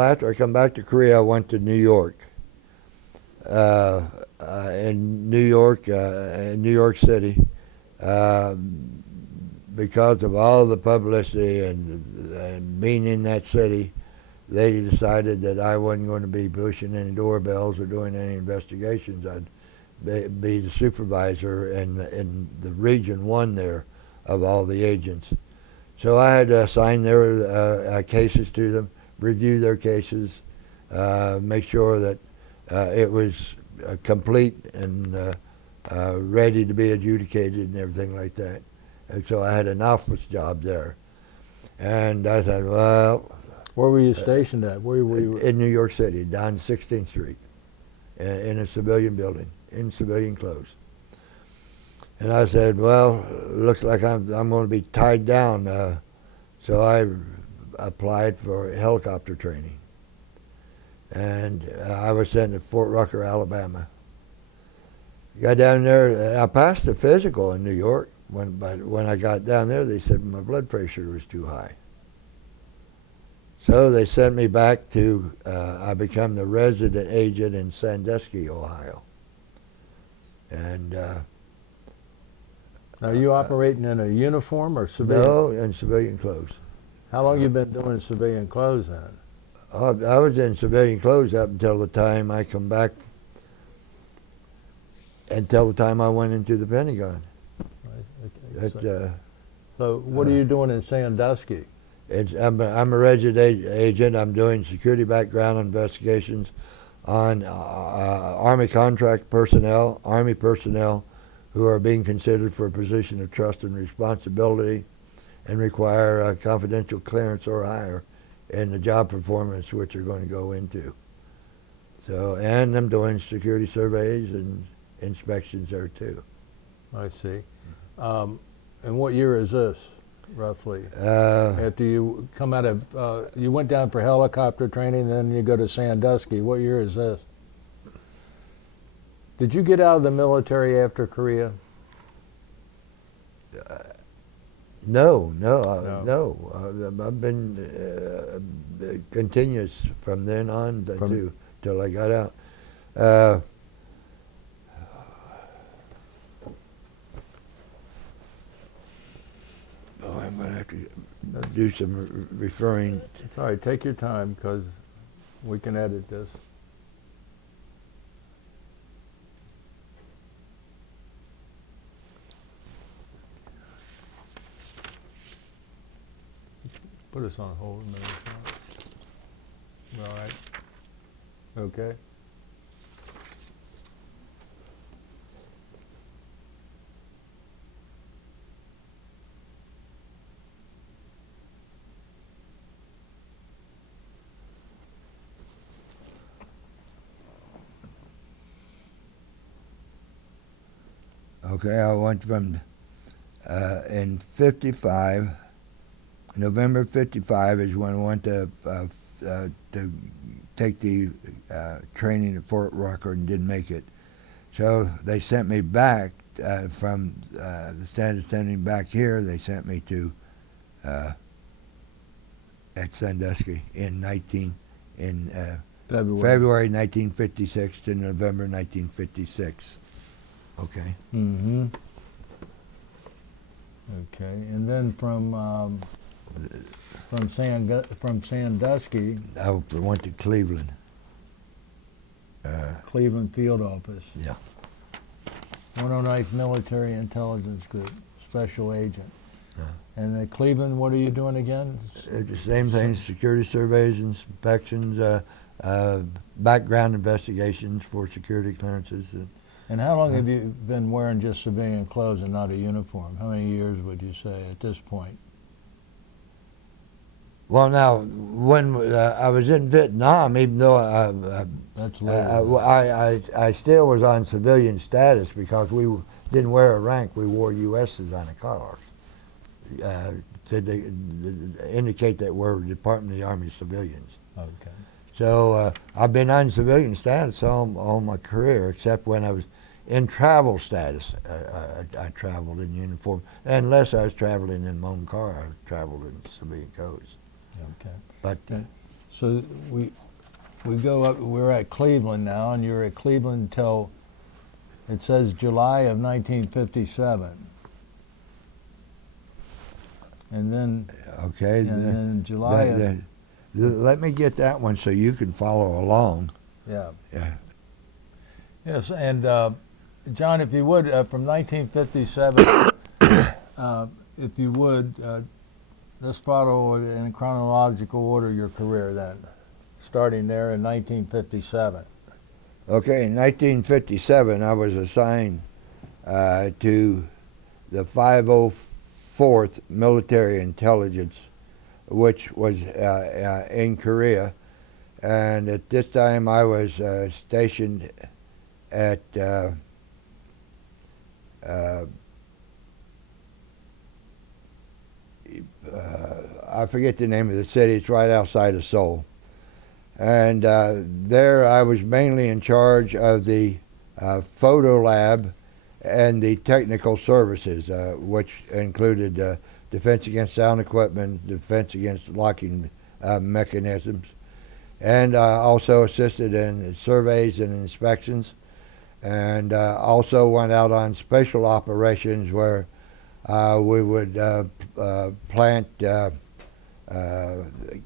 after I come back to Korea, I went to New York. In New York City, because of all the publicity and being in that city, they decided that I wasn't going to be pushing any doorbells or doing any investigations. I'd be the supervisor in the region 1 there of all the agents. So I had to assign their cases to them, review their cases, make sure that it was complete and ready to be adjudicated and everything like that. And so I had an office job there. And I thought, well... Where were you stationed at? Where were you? In New York City, down 16th Street, in a civilian building, in civilian clothes. And I said, well, looks like I'm going to be tied down. So I applied for helicopter training. And I was sent to Fort Rucker, Alabama. Got down there, I passed the physical in New York. But when I got down there, they said my blood pressure was too high. So they sent me back to, I become the resident agent in Sandusky, Ohio. And Are you operating in a uniform or civilian? no, in civilian clothes. How long you been doing civilian clothes then? I was in civilian clothes up until the time I come back, until the time I went into the Pentagon. Okay, so what are you doing in Sandusky? I'm a resident agent. I'm doing security background investigations on Army contract personnel, Army personnel who are being considered for a position of trust and responsibility and require confidential clearance or higher in the job performance which they're going to go into. So, and I'm doing security surveys and inspections there too. I see. And what year is this, roughly? After you come out of, you went down for helicopter training, then you go to Sandusky. What year is this? Did you get out of the military after Korea? No. I've been continuous from then on till I got out. I'm going to have to do some referring. All right, take your time because we can edit this. Put us on hold a minute. All right. Okay. Okay, I went from in '55. November '55 is when I went to take the training at Fort Rucker and didn't make it. So they sent me back from instead of sending back here, they sent me to at Sandusky in February 1956 to November 1956. Okay. Mm-hmm. Okay, and then from Sandusky, I went to Cleveland. Cleveland Field Office. Yeah. 109th Military Intelligence Group, Special Agent. Yeah. And at Cleveland, what are you doing again? The same thing, security surveys, inspections, background investigations for security clearances. And how long have you been wearing just civilian clothes and not a uniform? How many years would you say at this point? Well, now, when I was in Vietnam, even though That's later. I still was on civilian status because we didn't wear a rank. We wore USs on the collars to indicate that we're Department of the Army civilians. Okay. So I've been on civilian status all my career, except when I was in travel status. I traveled in uniform. Unless I was traveling in my own car, I traveled in civilian codes. Okay. But So we go up. We're at Cleveland now, and you're at Cleveland until it says July of 1957, and then okay, then July. Of, let me get that one so you can follow along. yeah. Yeah. Yes, and John, if you would, from 1957, if you would, let's follow in chronological order your career then, starting there in 1957. Okay, in 1957, I was assigned to the 504th Military Intelligence, which was in Korea. And at this time, I was stationed at I forget the name of the city. It's right outside of Seoul. And there I was mainly in charge of the photo lab and the technical services, which included defense against sound equipment, defense against locking mechanisms, and also assisted in surveys and inspections, and also went out on special operations where we would plant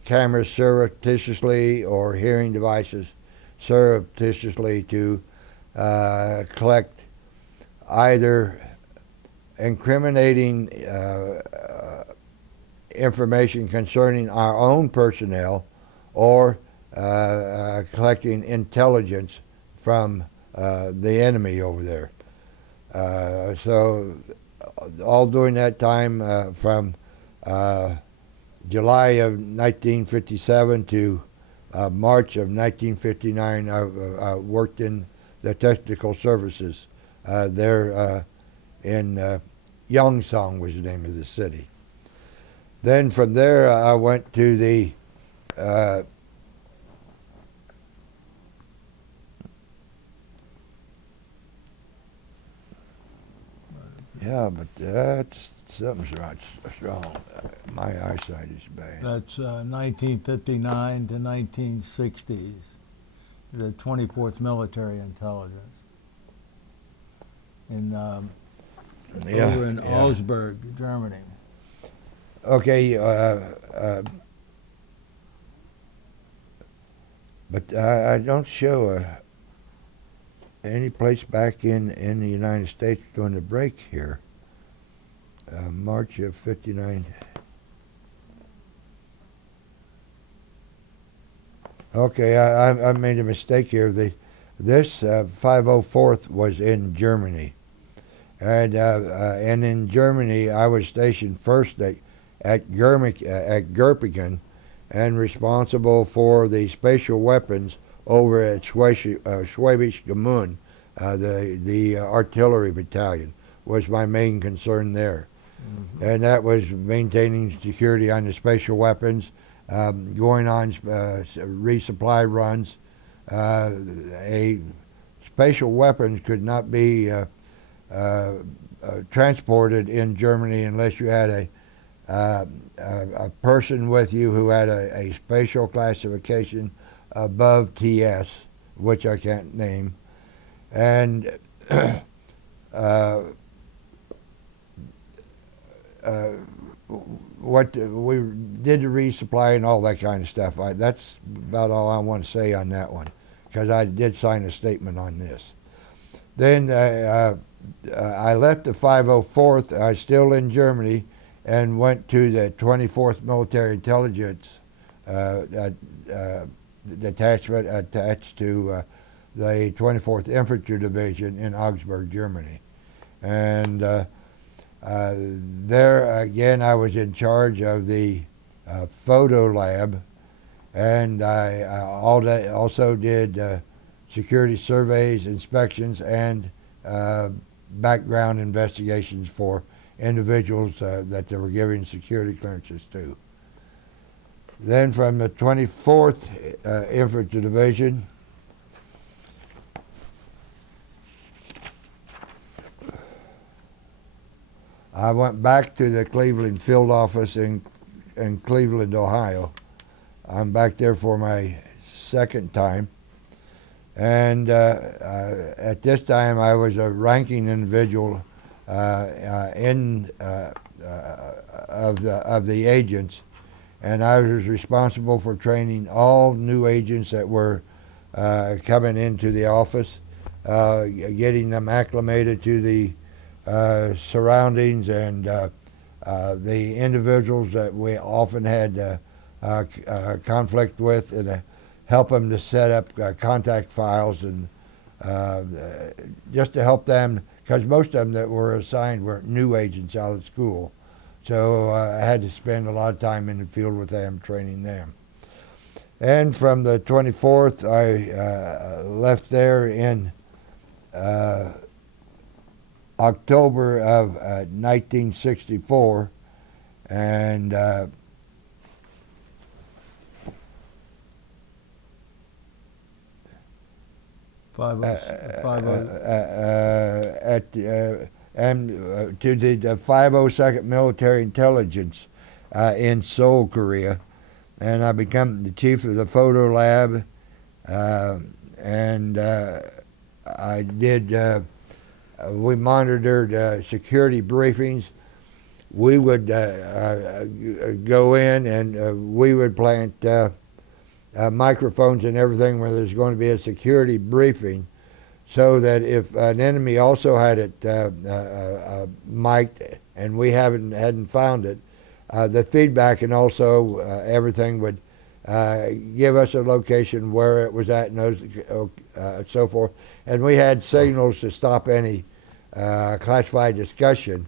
cameras surreptitiously or hearing devices surreptitiously to collect either incriminating information concerning our own personnel or collecting intelligence from the enemy over there. So all during that time from July of 1957 to March of 1959, I worked in the technical services there in Yongsan was the name of the city. Then from there I went to the yeah, but that's something's wrong. My eyesight is bad. That's 1959 to 1960s, the 24th Military Intelligence. Over in Augsburg, Germany. Okay, but I don't show any place back in the United States during the break here. March of '59. Okay, I made a mistake here. This 504th was in Germany, and in Germany I was stationed first at Gürpingen, and responsible for the spatial weapons over at Schwäbisch Gmünd. The artillery battalion was my main concern there. Mm-hmm. And that was maintaining security on the spatial weapons, going on resupply runs. A spatial weapons could not be transported in Germany unless you had a person with you who had a spatial classification above TS, which I can't name, and what we did the resupply and all that kind of stuff. That's about all I want to say on that one, because I did sign a statement on this. Then I left the 504th, I was still in Germany, and went to the 24th Military Intelligence, the detachment attached to the 24th Infantry Division in Augsburg, Germany. And there again, I was in charge of the photo lab, and I also did security surveys, inspections, and background investigations for individuals that they were giving security clearances to. Then from the 24th Infantry Division, I went back to the Cleveland field office in Cleveland, Ohio. I'm back there for my second time. And at this time, I was a ranking individual of the agents, and I was responsible for training all new agents that were coming into the office, getting them acclimated to the surroundings and the individuals that we often had conflict with, and help them to set up contact files, and just to help them, because most of them that were assigned were new agents out of school. So I had to spend a lot of time in the field with them, training them. And from the 24th, I left there in October of 1964, and to the 502nd Military Intelligence in Seoul, Korea, and I became the chief of the photo lab, and I did. We monitored security briefings. We would go in and we would plant microphones and everything where there's going to be a security briefing, so that if an enemy also had it mic'd and we hadn't found it, the feedback and also everything would give us a location where it was at, and so forth. And we had signals to stop any classified discussion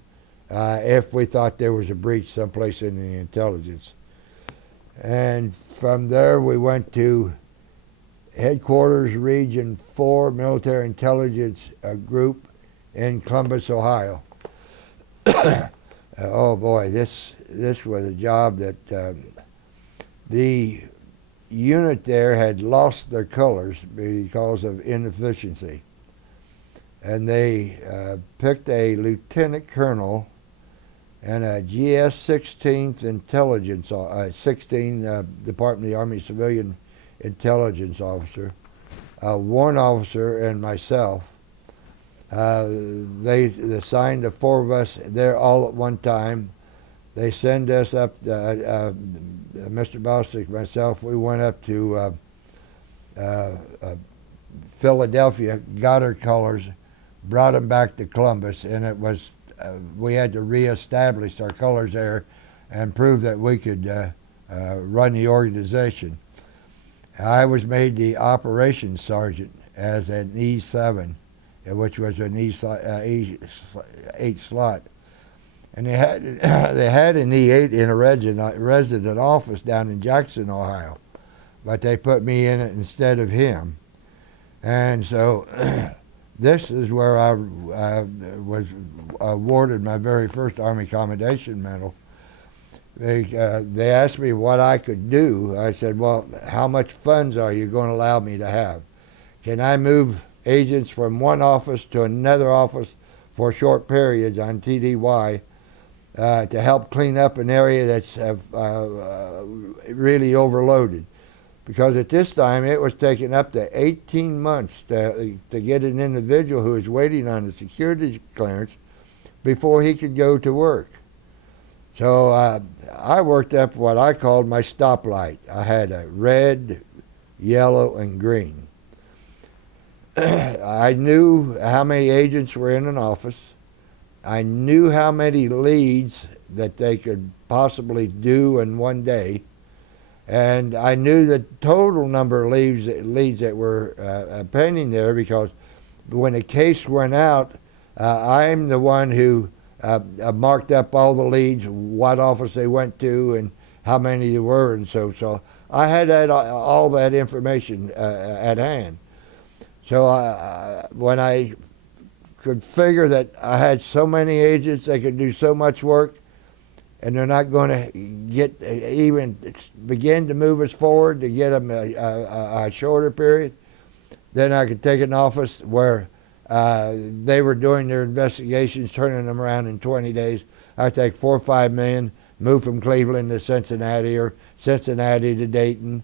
if we thought there was a breach someplace in the intelligence. And from there we went to Headquarters Region 4 Military Intelligence Group in Columbus, Ohio. Oh boy, this was a job that the unit there had lost their colors because of inefficiency. And they picked a lieutenant colonel and a GS 16th Intelligence, 16 Department of the Army Civilian Intelligence officer, one officer, and myself. They assigned the four of us there all at one time. They send us up, Mr. Bostic, myself, we went up to Philadelphia, got our colors, brought them back to Columbus, and it was, we had to reestablish our colors there and prove that we could run the organization. I was made the operations sergeant as an E7, which was an E8 slot. And they had an E8 in a resident office down in Jackson, Ohio, but they put me in it instead of him. And so this is where I was awarded my very first Army Commendation Medal. They asked me what I could do. I said, well, how much funds are you going to allow me to have? Can I move agents from one office to another office for short periods on TDY to help clean up an area that's really overloaded? Because at this time it was taking up to 18 months to get an individual who was waiting on a security clearance before he could go to work. So I worked up what I called my stoplight. I had a red, yellow, and green. I knew how many agents were in an office. I knew how many leads that they could possibly do in one day. And I knew the total number of leads that were pending there, because when the case went out, I'm the one who marked up all the leads, what office they went to, and how many there were, and so I had all that information at hand. So when I could figure that I had so many agents, they could do so much work, and they're not going to get even begin to move us forward to get them a shorter period, then I could take an office where they were doing their investigations, turning them around in 20 days. I'd take 4 or 5 million, move from Cleveland to Cincinnati or Cincinnati to Dayton,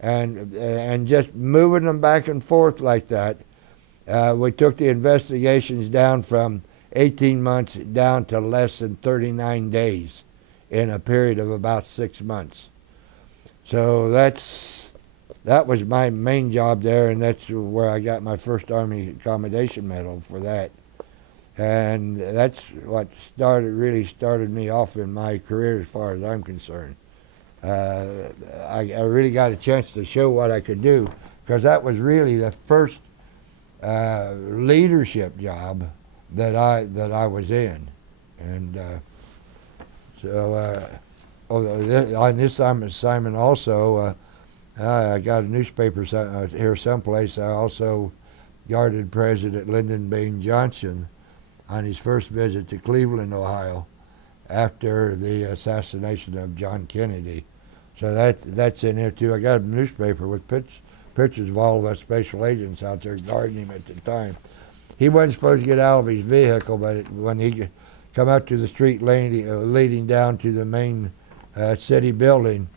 and just moving them back and forth like that. We took the investigations down from 18 months down to less than 39 days in a period of about 6 months. So that was my main job there, and that's where I got my first Army Commendation Medal for that. And that's what really started me off in my career as far as I'm concerned. I really got a chance to show what I could do, because that was really the first leadership job that I was in. And on this assignment also, I got a newspaper here someplace. I also guarded President Lyndon Baines Johnson on his first visit to Cleveland, Ohio, after the assassination of John Kennedy. So that's in here too. I got a newspaper with pictures of all of us special agents out there guarding him at the time. He wasn't supposed to get out of his vehicle, but when he come out to the street leading down to the main city building,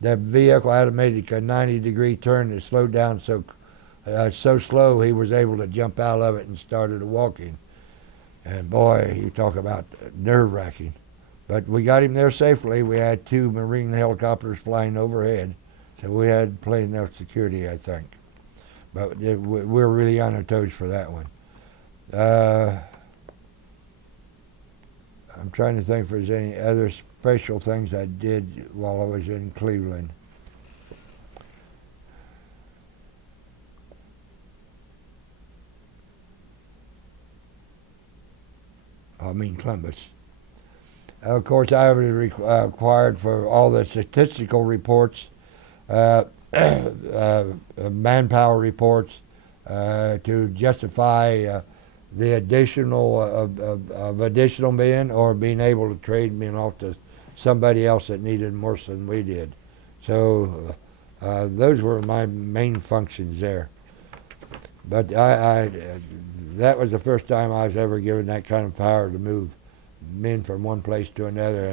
that vehicle had to make a 90-degree turn. It slowed down so slow he was able to jump out of it and started walking. And boy, you talk about nerve-wracking. But we got him there safely. We had 2 Marine helicopters flying overhead, so we had plenty enough security, I think. But we're really on our toes for that one. I'm trying to think if there's any other special things I did while I was in Cleveland. Columbus. Of course, I was required for all the statistical reports, manpower reports, to justify the additional of additional men, or being able to trade men off to somebody else that needed them worse than we did. So those were my main functions there. But that was the first time I was ever given that kind of power to move men from one place to another,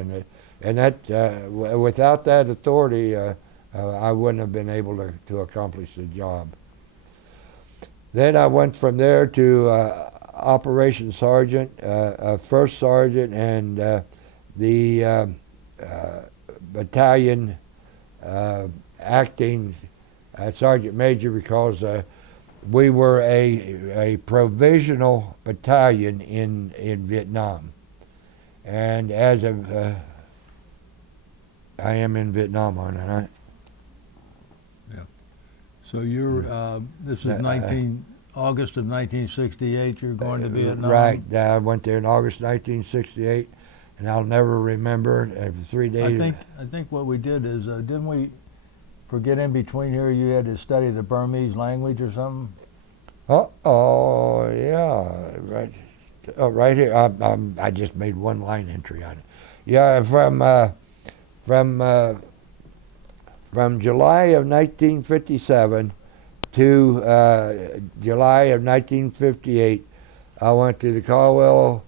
and that without that authority, I wouldn't have been able to accomplish the job. Then I went from there to Operations Sergeant, First Sergeant, and the battalion acting Sergeant Major, because we were a provisional battalion in Vietnam. And as of, I am in Vietnam, aren't I? Yeah. So you're, this is August of 1968, you're going to Vietnam? Right. I went there in August 1968, and I'll never remember. After 3 days. I think what we did is, didn't we forget in between here you had to study the Burmese language or something? Oh, yeah, right. Oh, right here. I just made one line entry on it. Yeah, from July of 1957 to July of 1958, I went to the Caldwell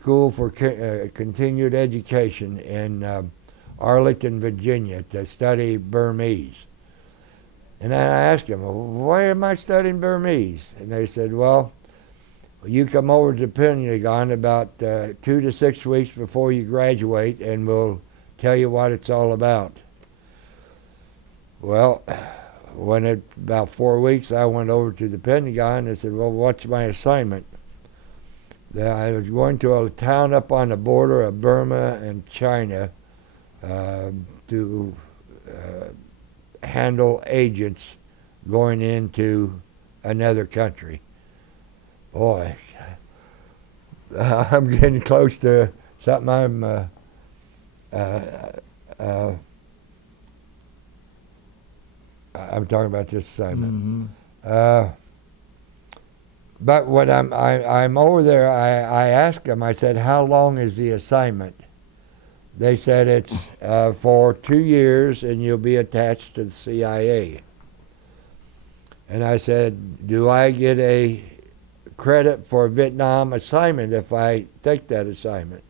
School for Continued Education in Arlington, Virginia, to study Burmese. And I asked them, why am I studying Burmese? And they said, well, you come over to the Pentagon about 2 to 6 weeks before you graduate, and we'll tell you what it's all about. Well, when about 4 weeks, I went over to the Pentagon and said, well, what's my assignment? I was going to a town up on the border of Burma and China to handle agents going into another country. Boy, I'm getting close to something I'm talking about this assignment. But when I'm over there, I asked them, I said, how long is the assignment? They said it's for 2 years and you'll be attached to the CIA. And I said, do I get a credit for a Vietnam assignment if I take that assignment?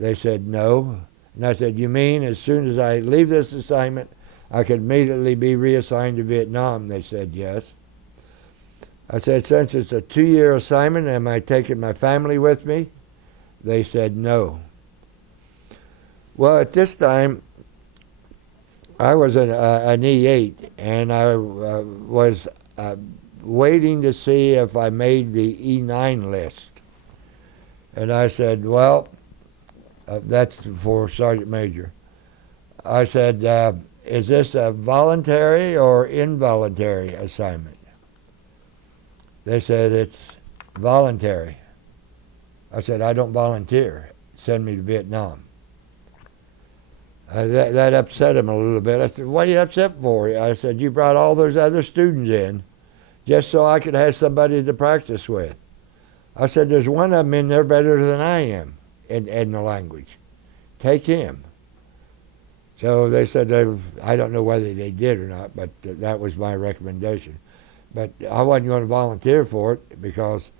They said no. And I said, you mean as soon as I leave this assignment, I could immediately be reassigned to Vietnam? They said yes. I said, since it's a 2-year assignment, am I taking my family with me? They said no. Well, at this time, I was an E8, and I was waiting to see if I made the E9 list. And I said, well, that's for Sergeant Major. I said, is this a voluntary or involuntary assignment? They said, it's voluntary. I said, I don't volunteer. Send me to Vietnam. That upset him a little bit. I said, what are you upset for? I said, you brought all those other students in just so I could have somebody to practice with. I said, there's one of them in there better than I am in the language. Take him. So they said, I don't know whether they did or not, but that was my recommendation. But I wasn't going to volunteer for it because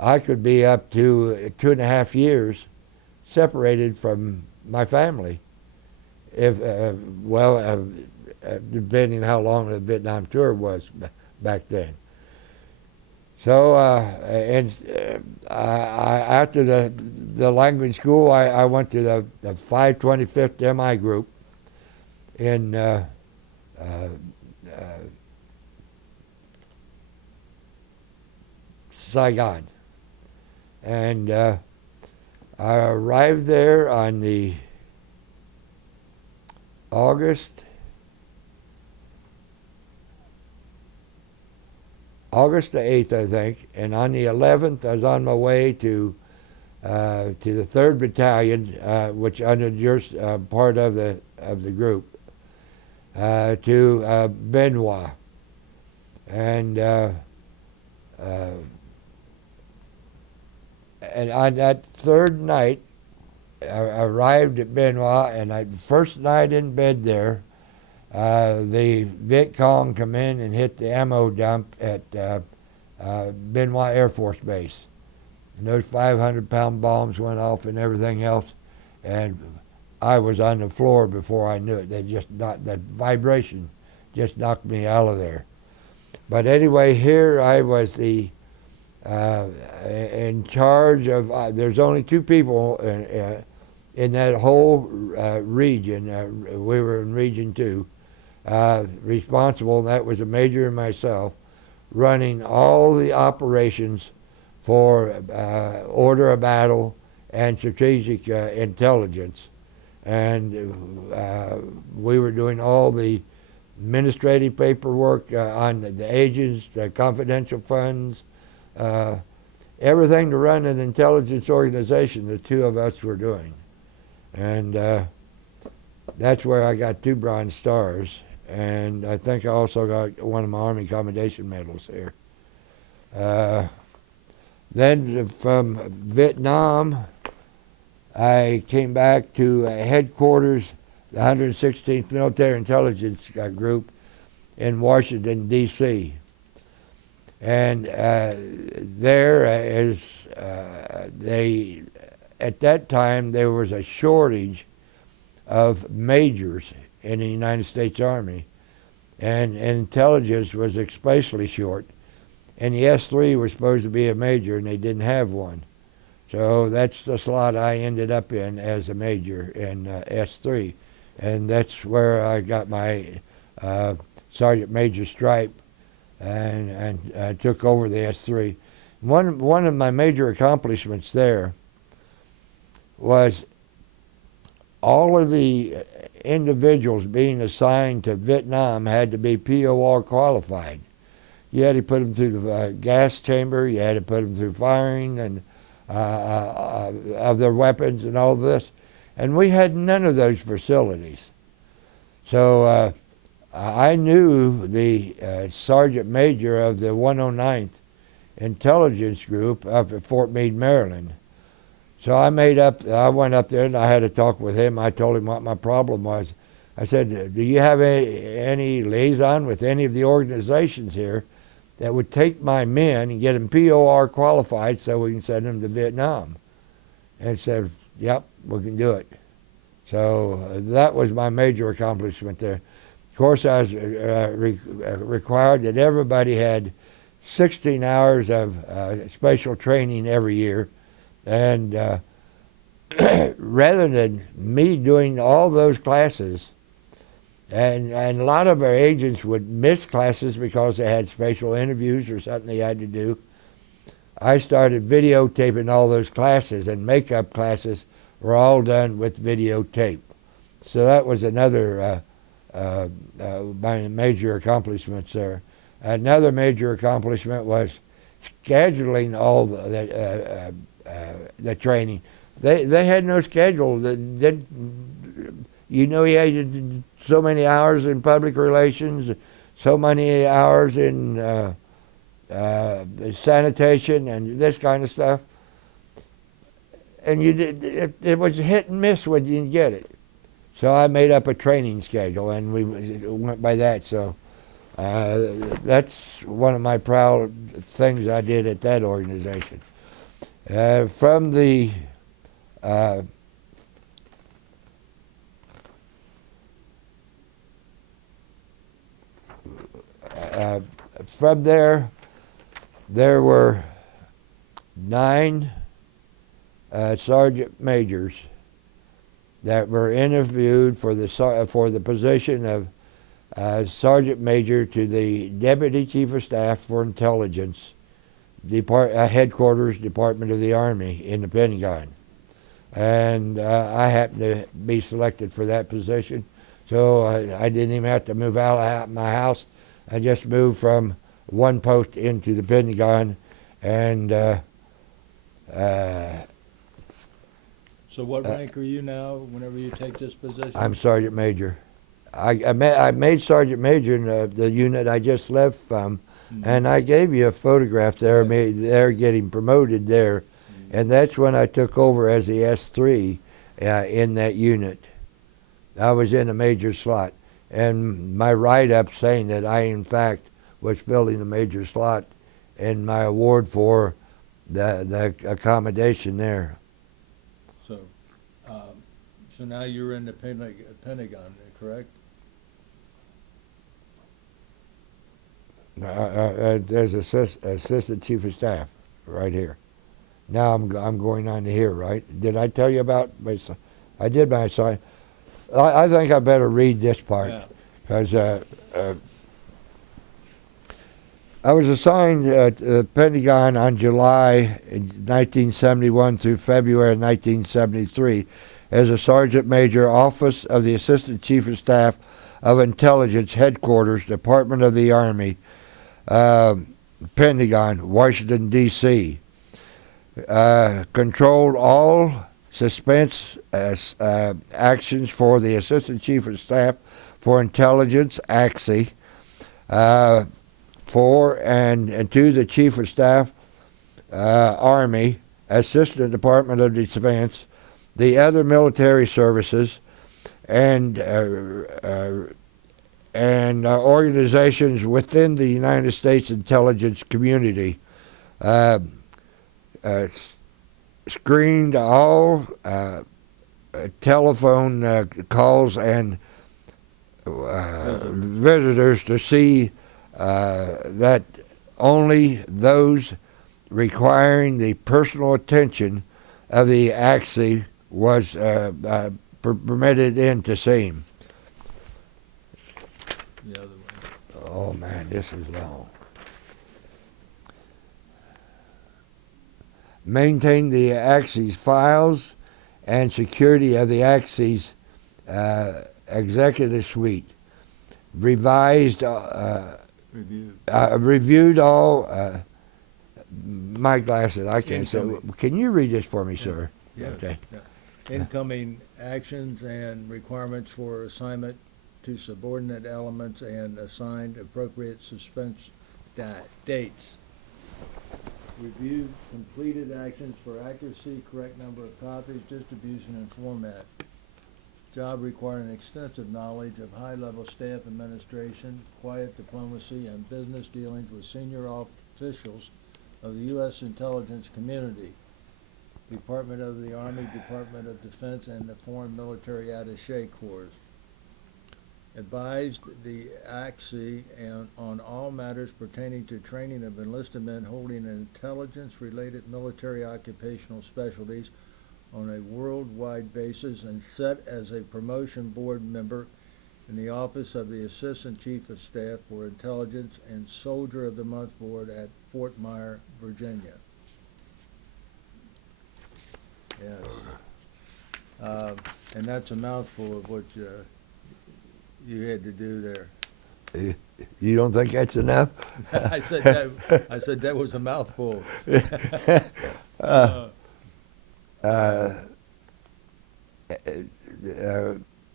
I could be up to 2.5 years separated from my family. If depending on how long the Vietnam tour was back then. So after the language school, I went to the 525th MI group in Saigon, and I arrived there on the August the 8th, I think, and on the 11th, I was on my way to the 3rd Battalion, which under your part of the group, to Benoit, and on that third night, I arrived at Benoit, and the first night in bed there, the Viet Cong come in and hit the ammo dump at Benoit Air Force Base. And those 500-pound bombs went off and everything else, and I was on the floor before I knew it. That vibration just knocked me out of there. But anyway, here I was in charge of, there's only 2 people in that whole region. We were in Region 2, responsible, and that was a major and myself, running all the operations for order of battle and strategic intelligence. And we were doing all the administrative paperwork on the agents, the confidential funds, everything to run an intelligence organization, the 2 of us were doing. And that's where I got 2 Bronze Stars. And I think I also got one of my Army Commendation medals here. Then from Vietnam, I came back to headquarters, the 116th Military Intelligence Group in Washington, D.C. And there at that time, there was a shortage of majors in the United States Army, and intelligence was especially short. And the S3 was supposed to be a major, and they didn't have one. So that's the slot I ended up in as a major in S3. And that's where I got my Sergeant Major stripe and took over the S3. One of my major accomplishments there was all of the individuals being assigned to Vietnam had to be POR qualified. You had to put them through the gas chamber. You had to put them through firing and of their weapons and all this. And we had none of those facilities. So I knew the sergeant major of the 109th Intelligence Group up at Fort Meade, Maryland. So I went up there and I had a talk with him. I told him what my problem was. I said, do you have any liaison with any of the organizations here that would take my men and get them POR qualified so we can send them to Vietnam? And he said, yep, we can do it. So that was my major accomplishment there. Of course, I was required that everybody had 16 hours of special training every year. And rather than me doing all those classes, and a lot of our agents would miss classes because they had special interviews or something they had to do, I started videotaping all those classes, and makeup classes were all done with videotape. So that was another my major accomplishments there. Another major accomplishment was scheduling all the training. They had no schedule. You know, you had so many hours in public relations, so many hours in sanitation and this kind of stuff. And it was hit and miss when you didn't get it. So I made up a training schedule, and we went by that. So that's one of my proud things I did at that organization. From there, there were 9 sergeant majors that were interviewed for the position of sergeant major to the Deputy Chief of Staff for Intelligence, Headquarters, Department of the Army in the Pentagon. And I happened to be selected for that position, so I didn't even have to move out of my house. I just moved from one post into the Pentagon, and So what rank are you now whenever you take this position? I'm sergeant major. I made sergeant major in the unit I just left from, and I gave you a photograph there. They're getting promoted there, and that's when I took over as the S3 in that unit. I was in a major slot, and my write-up saying that I, in fact, was filling a major slot in my award for the accommodation there. So now you're in the Pentagon, correct? There's assistant chief of staff right here. Now I'm going on to here, right? Did I tell you about my? I did my sign. I think I better read this part because I was assigned to the Pentagon on July 1971 through February 1973 as a sergeant major, Office of the Assistant Chief of Staff of Intelligence, Headquarters, Department of the Army, Pentagon, Washington, D.C. Controlled all suspense actions for the Assistant Chief of Staff for Intelligence, AXI, for and to the Chief of Staff, Army, Assistant Department of Defense, the other military services, and organizations within the United States intelligence community. Screened all telephone calls and visitors to see that only those requiring the personal attention of the AXI was permitted in to see him. The other one. Oh man, this is long. Maintain the AXI's files and security of the AXI's executive suite, revised, Review. reviewed all. My glasses, I can't see. Incoming. Can you read this for me, sir? Yes. Okay. Yeah. Incoming actions and requirements for assignment to subordinate elements and assigned appropriate suspense dates. Review completed actions for accuracy, correct number of copies, distribution, and format. Job requiring extensive knowledge of high-level staff administration, quiet diplomacy, and business dealings with senior officials of the U.S. intelligence community, Department of the Army, Department of Defense, and the Foreign Military Attaché Corps. Advised the AXI on all matters pertaining to training of enlisted men holding intelligence-related military occupational specialties on a worldwide basis, and set as a promotion board member in the office of the Assistant Chief of Staff for Intelligence and Soldier of the Month Board at Fort Myer, Virginia. Yes. And that's a mouthful of what you had to do there. You don't think that's enough? I said that was a mouthful.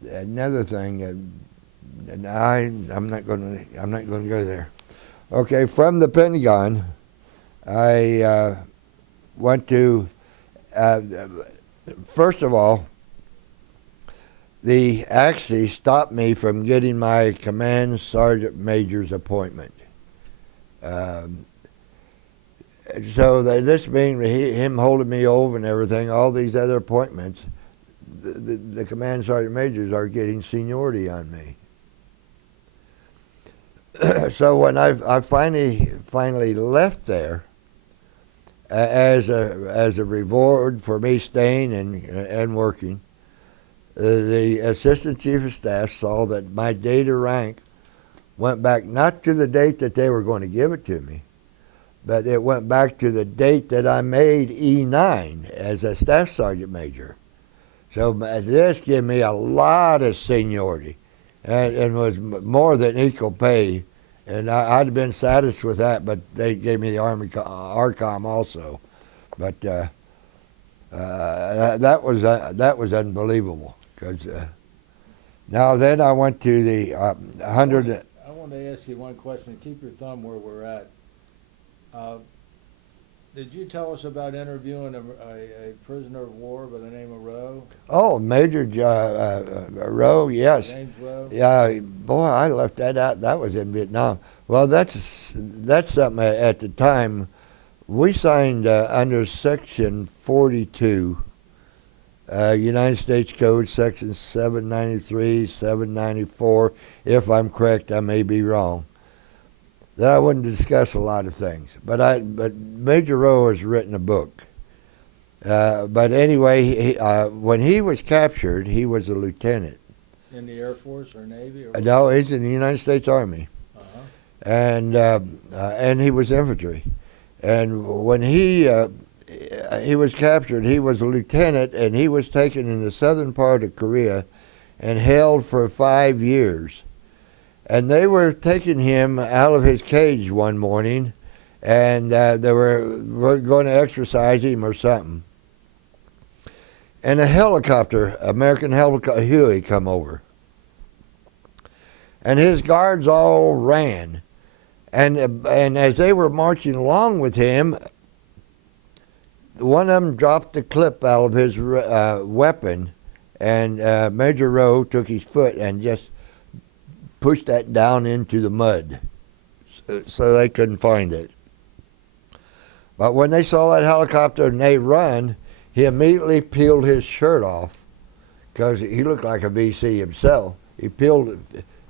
Another thing, and I'm not going to go there. Okay, from the Pentagon, I went to. First of all, the AXI stopped me from getting my command sergeant major's appointment. So this being him holding me over and everything, all these other appointments, the command sergeant majors are getting seniority on me. So when I finally left there, as a reward for me staying and working, the assistant chief of staff saw that my date of rank went back not to the date that they were going to give it to me, but it went back to the date that I made E9 as a staff sergeant major. So this gave me a lot of seniority, and was more than equal pay, and I'd have been satisfied with that. But they gave me the Army ARCOM also, but that was unbelievable. Because now then I went to the 100. I want to ask you one question. Keep your thumb where we're at. Did you tell us about interviewing a prisoner of war by the name of Rowe? Oh, Major Rowe, yes. James Rowe? Yeah, boy, I left that out. That was in Vietnam. Well, that's something at the time. We signed under Section 42, United States Code, Section 793, 794. If I'm correct, I may be wrong. That I wouldn't discuss a lot of things, but Major Rowe has written a book. But anyway, when he was captured, he was a lieutenant. In the Air Force or Navy? Or No, he's in the United States Army, Uh-huh. and he was infantry. And when he was captured, he was a lieutenant, and he was taken in the southern part of Korea and held for 5 years. And they were taking him out of his cage one morning, and they were going to exercise him or something. And a helicopter, American helicopter, Huey, come over. And his guards all ran. And as they were marching along with him, one of them dropped the clip out of his weapon, and Major Rowe took his foot and just pushed that down into the mud so they couldn't find it. But when they saw that helicopter and they run, he immediately peeled his shirt off because he looked like a VC himself. He peeled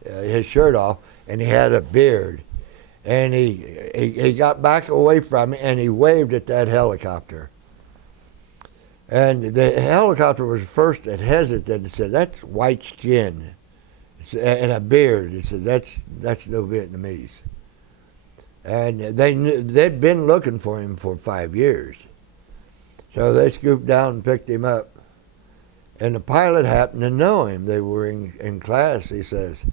his shirt off, and he had a beard. And he got back away from it, and he waved at that helicopter. And the helicopter was the first that hesitated and said, "That's white skin and a beard." He said, that's no Vietnamese. And they'd been looking for him for 5 years. So they scooped down and picked him up. And the pilot happened to know him. They were in class. He says,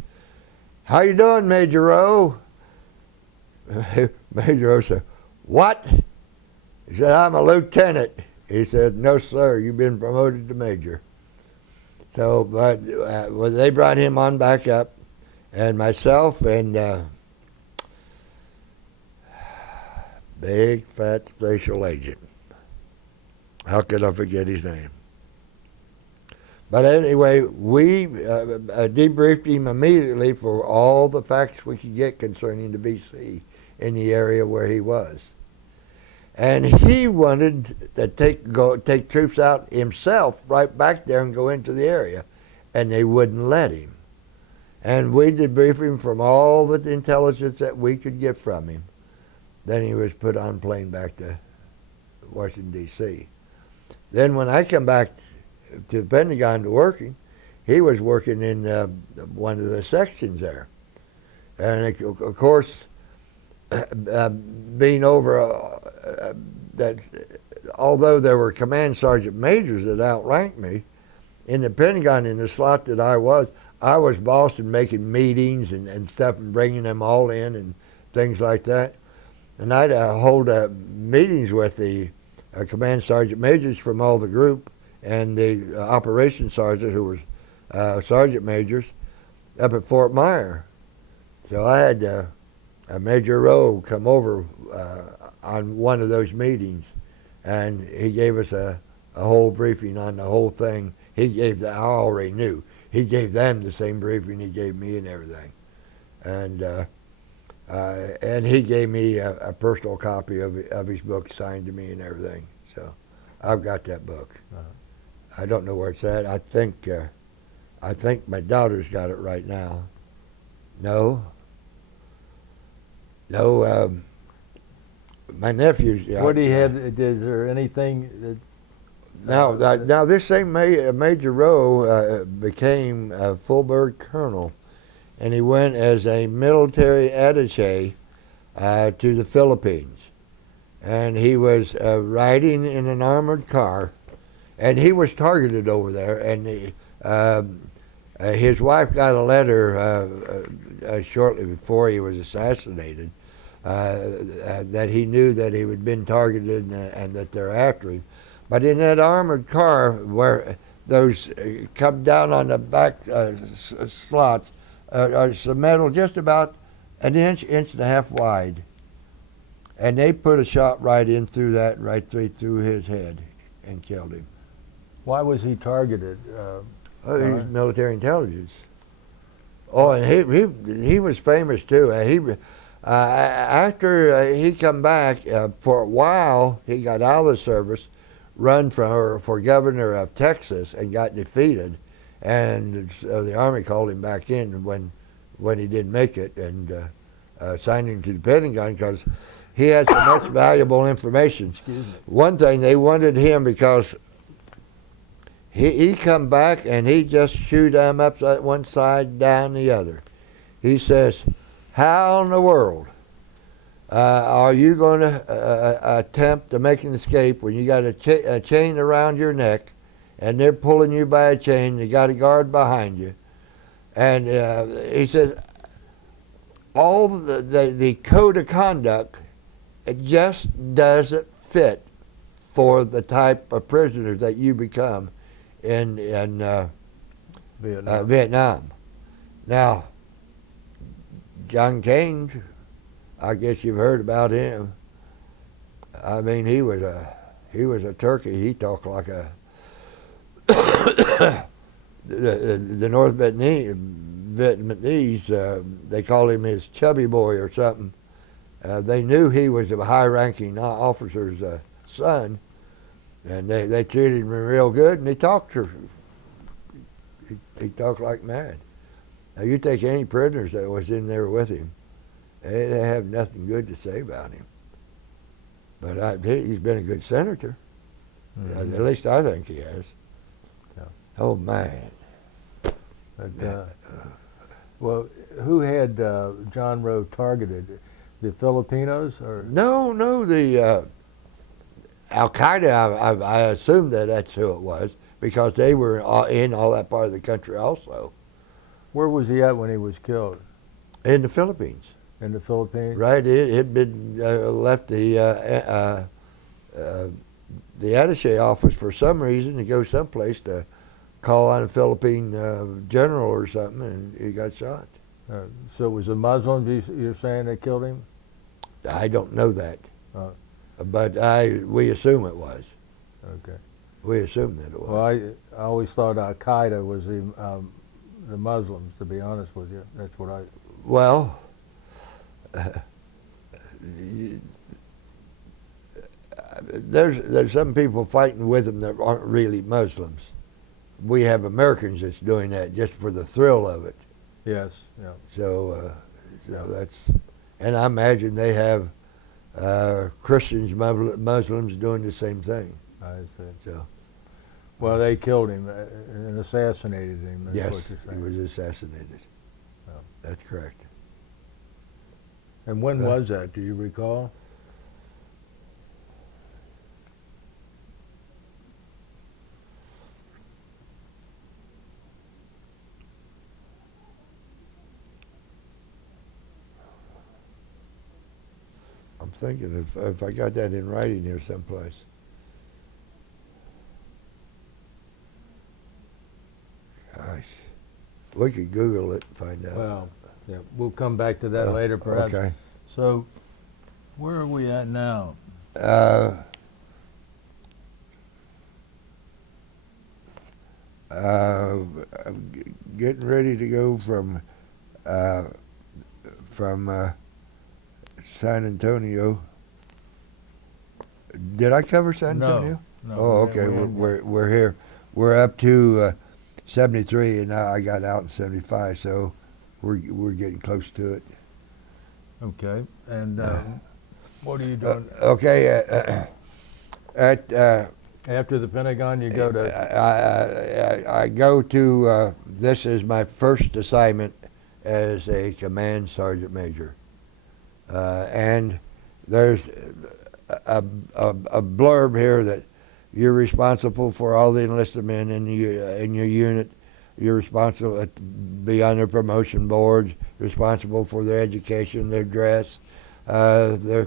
"How you doing, Major Rowe?" Major Rowe said, "What?" He said, "I'm a lieutenant." He said, "No, sir, you've been promoted to major." So, but well, they brought him on back up, and myself and big fat special agent. How could I forget his name? But anyway, we debriefed him immediately for all the facts we could get concerning the VC in the area where he was. And he wanted to take troops out himself right back there and go into the area, and they wouldn't let him. And we debriefed him from all the intelligence that we could get from him. Then he was put on a plane back to Washington, D.C. Then when I come back to the Pentagon to working, he was working in one of the sections there. And of course, being over that, although there were command sergeant majors that outranked me, in the Pentagon, in the slot that I was boss and making meetings and stuff and bringing them all in and things like that. And I'd hold meetings with the command sergeant majors from all the group and the operations sergeant who was sergeant majors up at Fort Myer. So I had Major Rowe come over on one of those meetings, and he gave us a whole briefing on the whole thing. I already knew. He gave them the same briefing he gave me and everything. And he gave me a personal copy of his book signed to me and everything. So I've got that book. Uh-huh. I don't know where it's at. I think my daughter's got it right now. No, my nephew's. What he had? Is there anything that? Now this same Major Rowe became a full bird colonel, and he went as a military attaché to the Philippines, and he was riding in an armored car, and he was targeted over there, and his wife got a letter shortly before he was assassinated that he knew that he had been targeted and that they're after him. But in that armored car where those come down on the back slots are some metal just about an inch and a half wide. And they put a shot right in through that, right through his head and killed him. Why was he targeted? He was military intelligence. Oh, and he was famous too. After he come back, for a while, he got out of the service, run for governor of Texas, and got defeated. And the Army called him back in when he didn't make it and signed him to the Pentagon because he had so much valuable information. One thing, they wanted him because he come back and he just shoot them upside one side, down the other. He says, "How in the world are you going to attempt to make an escape when you got a chain around your neck and they're pulling you by a chain, you got a guard behind you?" And he said, all the code of conduct, it just doesn't fit for the type of prisoners that you become in Vietnam. Now, John Kane, I guess you've heard about him. I mean, he was a turkey. He talked like a the North Vietnamese. They call him his chubby boy or something. They knew he was a high-ranking officer's son, and they treated him real good. And he talked like mad. Now you take any prisoners that was in there with him, they have nothing good to say about him. But he's been a good senator. Mm-hmm. At least I think he has. Yeah. Oh man. But, well, who had John Rowe targeted? The Filipinos or? No. Al Qaeda, I assume that's who it was because they were in all that part of the country also. Where was he at when he was killed? In the Philippines. In the Philippines? Right. It had been left the attaché office for some reason to go someplace to call on a Philippine general or something, and he got shot. So it was a Muslim, you're saying, that killed him? I don't know that, but we assume it was. Okay. We assume that it was. Well, I always thought Al Qaeda was the Muslims. To be honest with you, that's what I. Well, there's some people fighting with them that aren't really Muslims. We have Americans that's doing that just for the thrill of it. Yes. Yeah. So that's, and I imagine they have Christians, Muslims doing the same thing. I see. So. Well, they killed him and assassinated him. That's Yes, what you're saying. he was assassinated. Oh. That's correct. And when was that? Do you recall? I'm thinking if I got that in writing here someplace. Gosh, we could Google it and find out. Well, yeah, we'll come back to that later, perhaps. Okay. So, where are we at now? I'm getting ready to go from San Antonio. Did I cover San Antonio? No. Oh, okay. We're here. We're up to 73, and now I got out in 75, so we're getting close to it. Okay. And what are you doing? Okay. After the Pentagon, you go to. I go to. This is my first assignment as a command sergeant major, and there's a blurb here that you're responsible for all the enlisted men in your unit. You're responsible to be on their promotion boards. Responsible for their education, their dress, their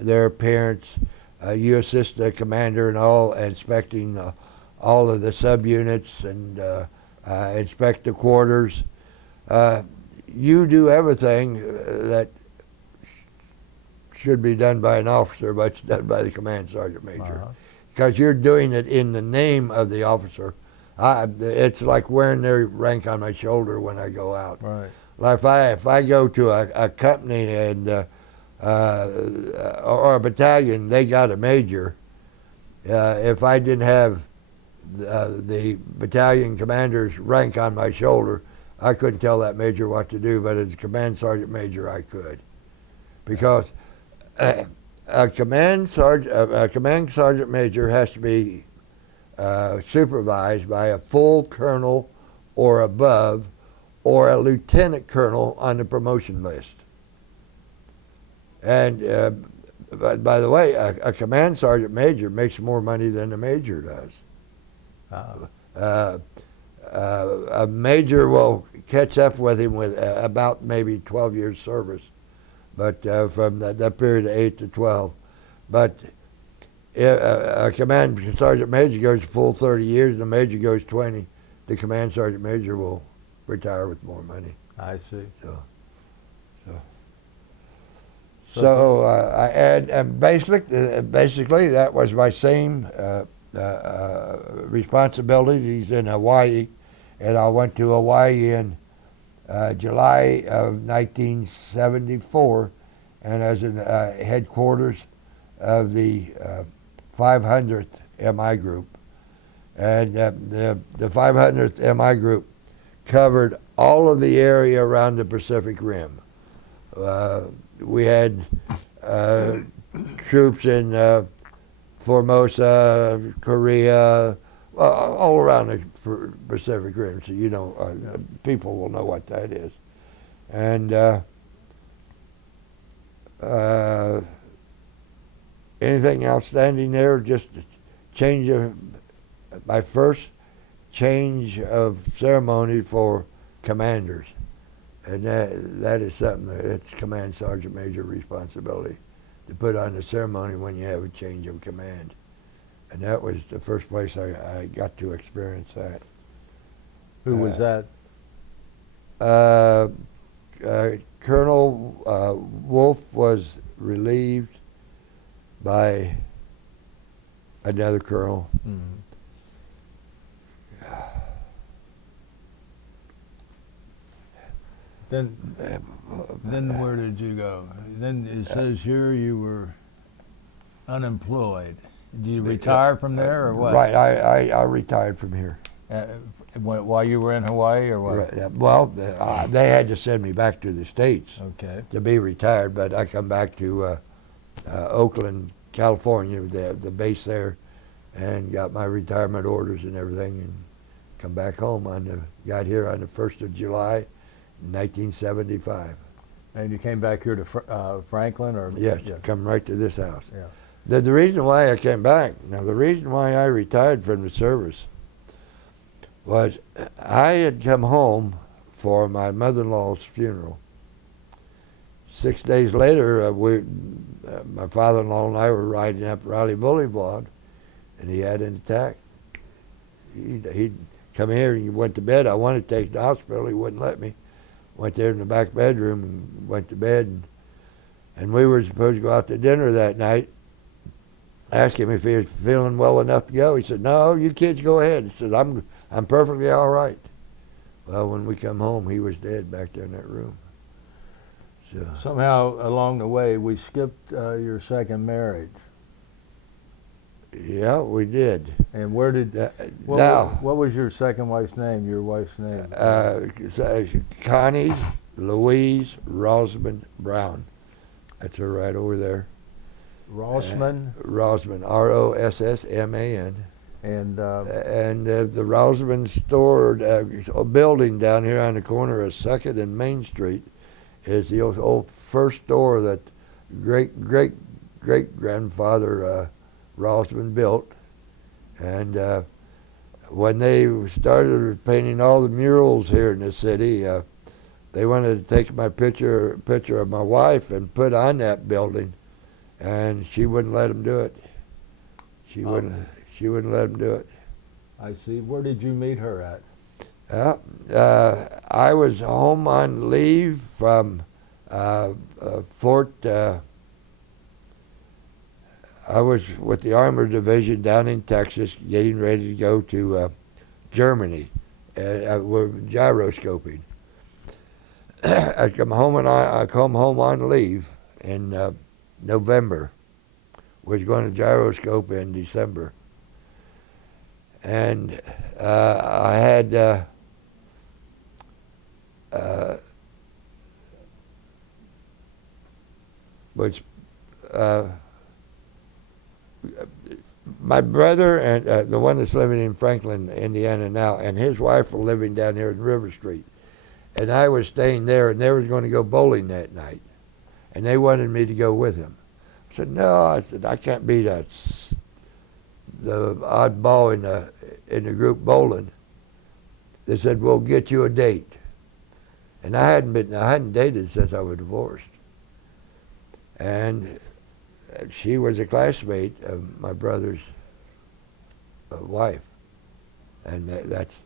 appearance. You assist the commander in all inspecting all of the subunits and inspect the quarters. You do everything that should be done by an officer, but it's done by the command sergeant major. Because you're doing it in the name of the officer. It's like wearing their rank on my shoulder when I go out. Right. Like if I go to a company and or a battalion, they got a major. If I didn't have the battalion commander's rank on my shoulder, I couldn't tell that major what to do. But as a command sergeant major, I could, because a command sergeant major has to be supervised by a full colonel or above, or a lieutenant colonel on the promotion list. And by the way, a command sergeant major makes more money than a major does. A major will catch up with him with about maybe 12 years service, but from that period of 8 to 12. But a command sergeant major goes full 30 years and a major goes 20. The command sergeant major will retire with more money. I see. So I add basically that was my same responsibilities in Hawaii, and I went to Hawaii in July of 1974, and as in headquarters of the 500th MI group, and the 500th MI group covered all of the area around the Pacific Rim. We had troops in Formosa, Korea, all around the Pacific Rim, so you know, people will know what that is. And anything outstanding there? Just change of my first change of ceremony for commanders, and that is something that it's command sergeant major responsibility to put on the ceremony when you have a change of command, and that was the first place I got to experience that. Who was that? Colonel Wolf was relieved by another colonel. Mm-hmm. Then where did you go? Then it says here you were unemployed. Did you retire from there or what? Right, I retired from here. While you were in Hawaii or what? Right, yeah. Well, they had to send me back to the States Okay. to be retired, but I come back to Oakland, California, the base there, and got my retirement orders and everything, and come back home. Got here on the 1st of July, 1975. And you came back here to Franklin, or? Yes, Yeah. come right to this house. Yeah. The reason why I came back, now the reason why I retired from the service was I had come home for my mother-in-law's funeral. 6 days later, my father-in-law and I were riding up Raleigh Boulevard, and he had an attack. He'd come here and he went to bed. I wanted to take him to the hospital. He wouldn't let me. Went there in the back bedroom and went to bed. And we were supposed to go out to dinner that night. I asked him if he was feeling well enough to go. He said, "No, you kids go ahead." He said, I'm perfectly all right. Well, when we come home, he was dead back there in that room. So Somehow along the way, we skipped your second marriage. yeah, we did. And where did? What was your second wife's name? Your wife's name? Connie Louise Rosamond Brown. That's her right over there. Rossman. Rosamond, Rossman. And The Rosamond store building down here on the corner of 2nd and Main Street is the old first store that great-grandfather Rosamond built. And when they started painting all the murals here in the city, they wanted to take my picture of my wife and put on that building, and she wouldn't let them do it. She wouldn't let them do it. I see. Where did you meet her at? I was home on leave from Fort. I was with the Armored Division down in Texas, getting ready to go to Germany. We're gyroscoping. I come home on leave in November. Was going to gyroscope in December, and I had my brother and the one that's living in Franklin, Indiana now, and his wife were living down here in River Street, and I was staying there, and they were going to go bowling that night, and they wanted me to go with them. I said, "No," I said, "I can't be the oddball in the group bowling." They said, "We'll get you a date," and I hadn't dated since I was divorced, and she was a classmate of my brother's wife, and that's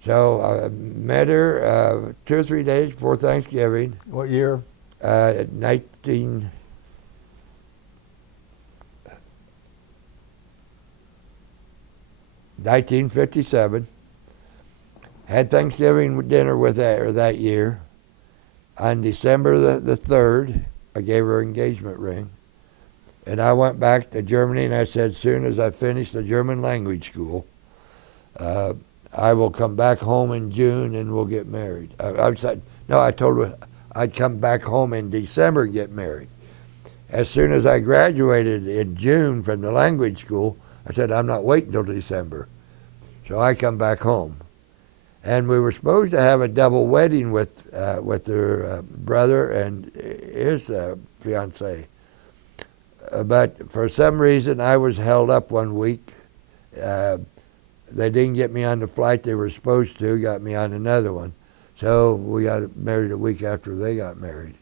so I met her 2 or 3 days before Thanksgiving. What year? 1957. Had Thanksgiving dinner with her that year. On December the 3rd, I gave her an engagement ring. And I went back to Germany, and I said, as soon as I finish the German language school, I will come back home in June and we'll get married. I told her I'd come back home in December and get married. As soon as I graduated in June from the language school, I said, I'm not waiting till December. So I come back home. And we were supposed to have a double wedding with her brother and his fiancée. but for some reason I was held up one week. They didn't get me on the flight they were supposed to, got me on another one. So we got married a week after they got married.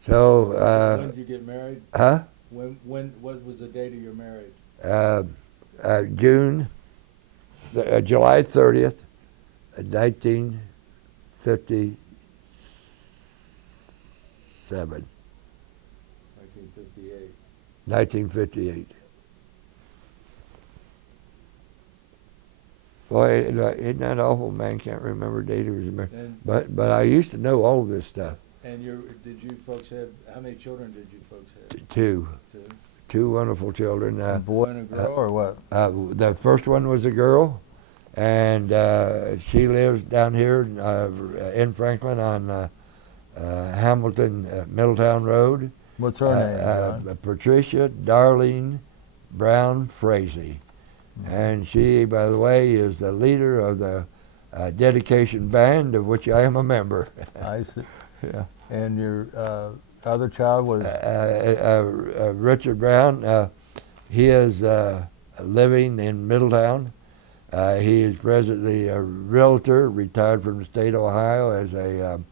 So when did you get married? huh? What was the date of your marriage? July 30th, 1957. 1958. 1958. Boy, isn't that awful? Man, can't remember the date he was married. But I used to know all this stuff. And did you folks have, how many children did you folks have? Two. Two. Two wonderful children. A boy and a girl, or what? The first one was a girl, and she lives down here in Franklin on Hamilton, Middletown Road. What's her name, John? Patricia Darlene Brown Frazee. And she, by the way, is the leader of the dedication band, of which I am a member. I see. Yeah. And your other child was? Richard Brown. He is living in Middletown. He is presently a realtor, retired from the state of Ohio as a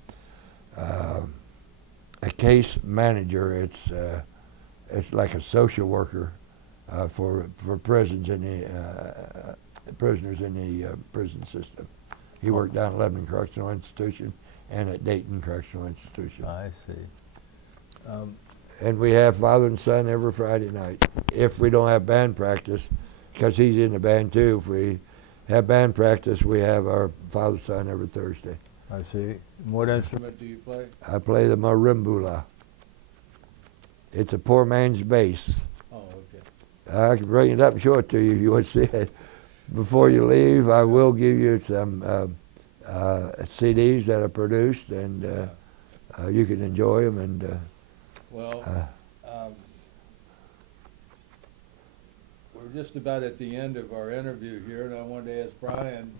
case manager. It's like a social worker for prisons in the prisoners in the prison system. He worked down at Lebanon Correctional Institution and at Dayton Correctional Institution. I see. And we have father and son every Friday night. If we don't have band practice, because he's in the band too, if we have band practice, we have our father son every Thursday. I see. And what instrument do you play? I play the marimbula. It's a poor man's bass. Oh, okay. I can bring it up and show it to you if you want to see it. Before you leave, I will give you some CDs that are produced, and you can enjoy them. And we're just about at the end of our interview here, and I wanted to ask Brian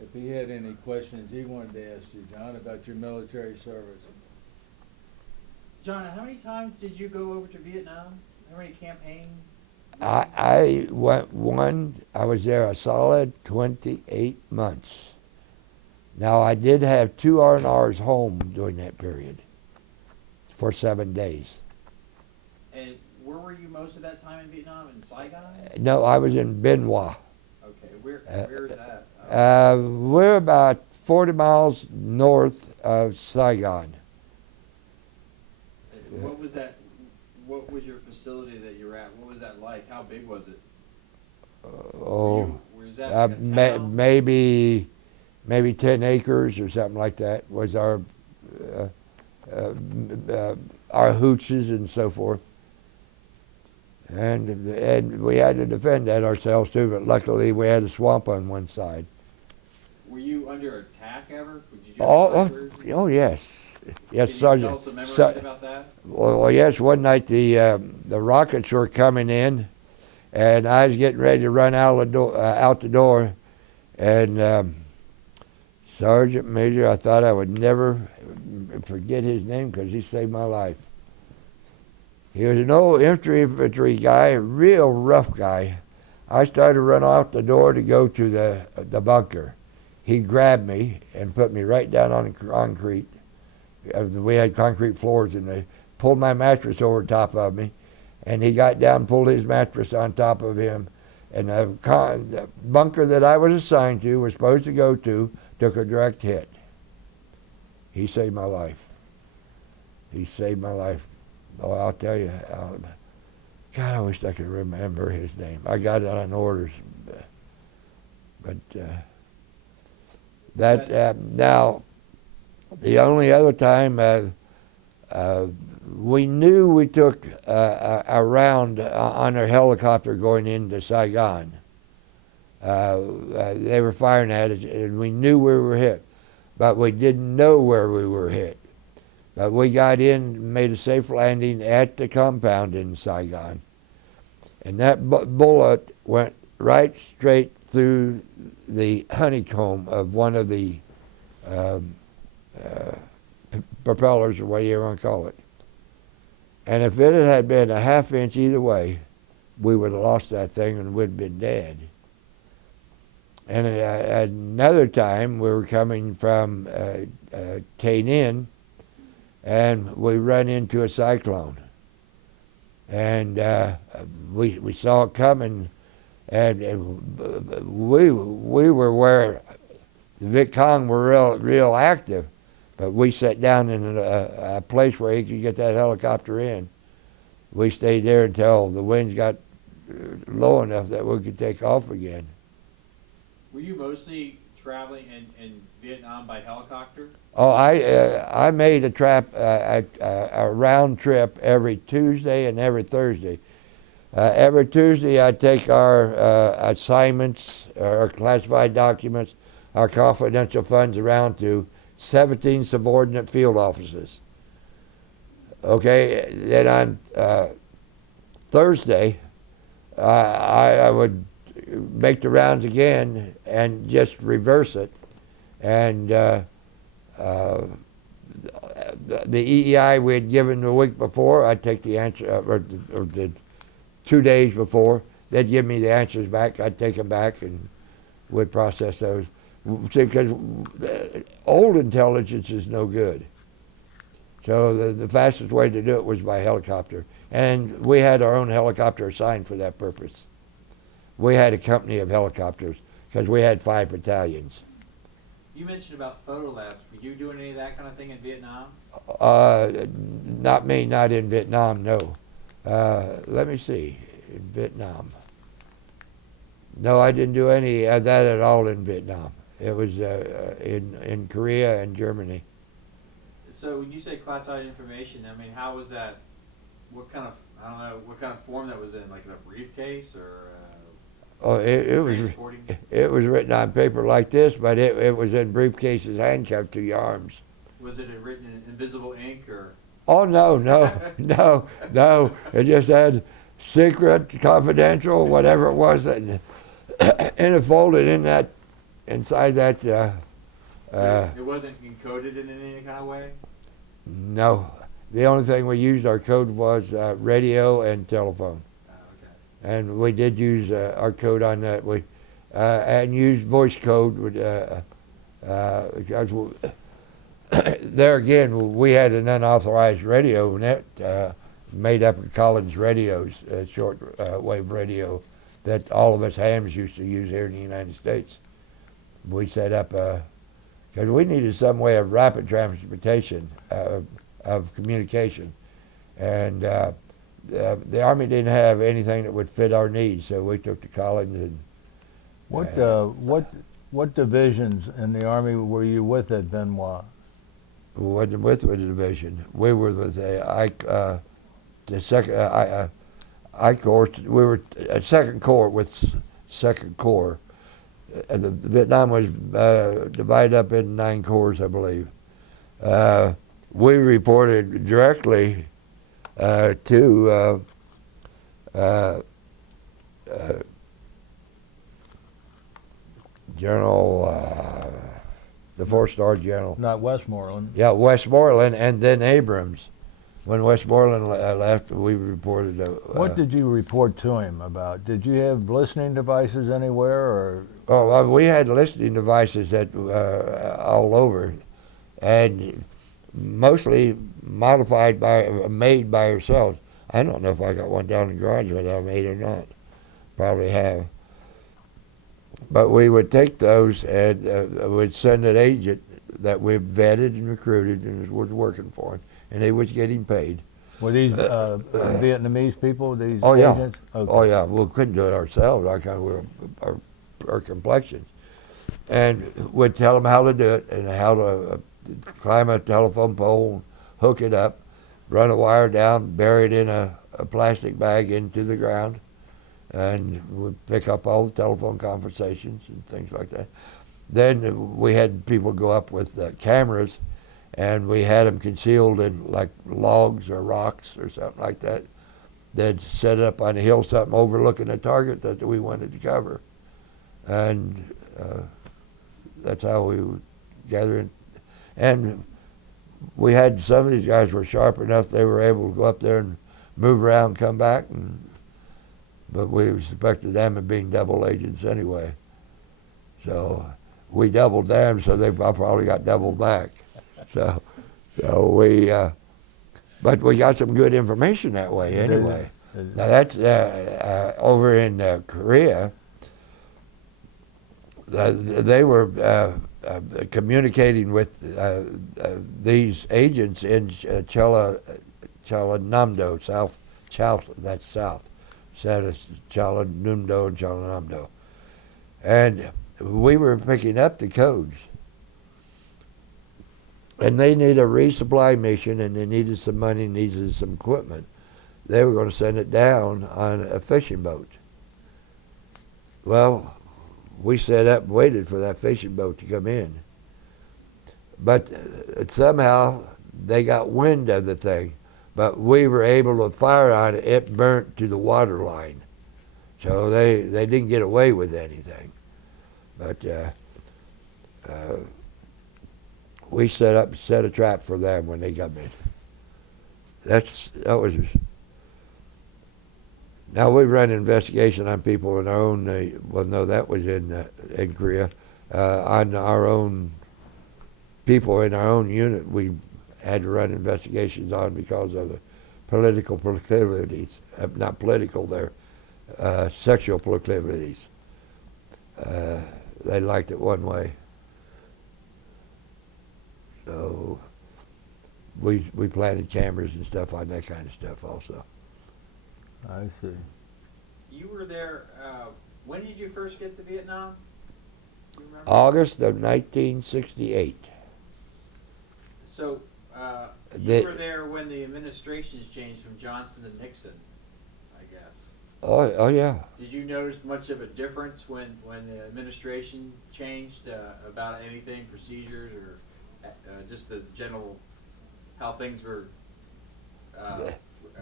if he had any questions he wanted to ask you, John, about your military service. John, how many times did you go over to Vietnam? How many campaigns? I went one. I was there a solid 28 months. Now I did have two R&Rs home during that period for 7 days. And where were you most of that time in Vietnam? In Saigon? No, I was in Bien Hoa. Okay, where is that? We're about 40 miles north of Saigon. What was that? What was your facility that you were at? What was that like? How big was it? Was that like a town? Maybe 10 acres or something like that was our hooches and so forth. And we had to defend that ourselves too, but luckily we had a swamp on one side. Were you under attack ever? Did you have snipers? Oh yes. Yes, Can Sergeant. you tell us some memories about that? Well, yes. One night the rockets were coming in, and I was getting ready to run out the door, and Sergeant Major, I thought I would never forget his name because he saved my life. He was an old infantry guy, a real rough guy. I started to run out the door to go to the bunker. He grabbed me and put me right down on the concrete. We had concrete floors, and they pulled my mattress over top of me, and he got down and pulled his mattress on top of him, and the bunker that I was assigned to, was supposed to go to, took a direct hit. He saved my life. He saved my life. Oh, I'll tell you, God, I wish I could remember his name. I got it on orders, but now. The only other time we knew we took a round on our helicopter going into Saigon. They were firing at us, and we knew we were hit, but we didn't know where we were hit. But we got in, made a safe landing at the compound in Saigon, and that bullet went right straight through the honeycomb of one of the propellers, or what you want to call it. And if it had been a half inch either way, we would have lost that thing and we'd have been dead. And another time, we were coming from Canaan, and we run into a cyclone. And we saw it coming, and we were where the Viet Cong were real active, but we sat down in a place where he could get that helicopter in. We stayed there until the winds got low enough that we could take off again. Were you mostly traveling in Vietnam by helicopter? Oh, I made a round trip every Tuesday and every Thursday. Every Tuesday I'd take our assignments, our classified documents, our confidential funds around to 17 subordinate field offices. Okay, then on Thursday I would make the rounds again and just reverse it. And the EEI we had given the week before, I'd take the answer, or the 2 days before, they'd give me the answers back, I'd take them back and would process those. Because old intelligence is no good. So the fastest way to do it was by helicopter. And we had our own helicopter assigned for that purpose. We had a company of helicopters because we had 5 battalions. You mentioned about photo labs. Were you doing any of that kind of thing in Vietnam? Not me, not in Vietnam, no. Let me see, in Vietnam. No, I didn't do any of that at all in Vietnam. It was in Korea and Germany. So when you say classified information, I mean, how was that? What kind of, I don't know, what kind of form that was in? Like in a briefcase or? Oh, it was written on paper like this, but it was in briefcases handcuffed to your arms. Was it written in invisible ink or? Oh no, no! It just had secret, confidential, whatever it was, and it folded inside that. It wasn't encoded in any kind of way. No, the only thing we used our code was radio and telephone. And we did use our code on that. We and used voice code because there again we had an unauthorized radio net made up of Collins radios, short wave radio that all of us hams used to use here in the United States. We set up because we needed some way of rapid transportation of communication, and. The Army didn't have anything that would fit our needs, so we took to Collins. And what divisions in the Army were you with at Benoit? we wasn't with the division. We were with the second I Corps. We were at Second Corps with Second Corps. The Vietnam was divided up in 9 corps, I believe. We reported directly to General, the 4-star general. Not Westmoreland. Yeah, Westmoreland, and then Abrams. When Westmoreland left, we reported. What did you report to him about? Did you have listening devices anywhere, or? Oh, we had listening devices that all over, and mostly made by ourselves. I don't know if I got one down in the garage whether I made or not. Probably have. But we would take those and we'd send an agent that we vetted and recruited and was working for him, and he was getting paid. Were these Vietnamese people? These Oh yeah, agents? Okay. oh yeah. We couldn't do it ourselves. Our complexions, and we'd tell them how to do it and how to climb a telephone pole, hook it up, run a wire down, bury it in a plastic bag into the ground, and we'd pick up all the telephone conversations and things like that. Then we had people go up with cameras, and we had them concealed in like logs or rocks or something like that. They'd set it up on a hill, something overlooking a target that we wanted to cover, and that's how we would gather it. And we had some of these guys were sharp enough they were able to go up there and move around and come back, but we suspected them of being double agents anyway. So we doubled them, so they probably got doubled back. So we, but we got some good information that way anyway. Now that's over in Korea. They were communicating with these agents in Chalanamdo, that's south. Chalanamdo and Chalanamdo. And we were picking up the codes. And they needed a resupply mission, and they needed some money, needed some equipment. They were going to send it down on a fishing boat. Well, we set up and waited for that fishing boat to come in. But somehow they got wind of the thing, but we were able to fire on it. It burnt to the water line. So they didn't get away with anything. But we set a trap for them when they come in. That was. Now we run an investigation on people in our own. Well, no, that was in Korea. On our own people in our own unit, we had to run investigations on because of the political proclivities. Not political, they're sexual proclivities. They liked it one way. So we planted cameras and stuff on that kind of stuff also. I see. You were there, when did you first get to Vietnam? Do you remember? August of 1968. So, you were there when the administrations changed from Johnson to Nixon, I guess. Oh yeah. Did you notice much of a difference when the administration changed about anything, procedures, or just the general, how things were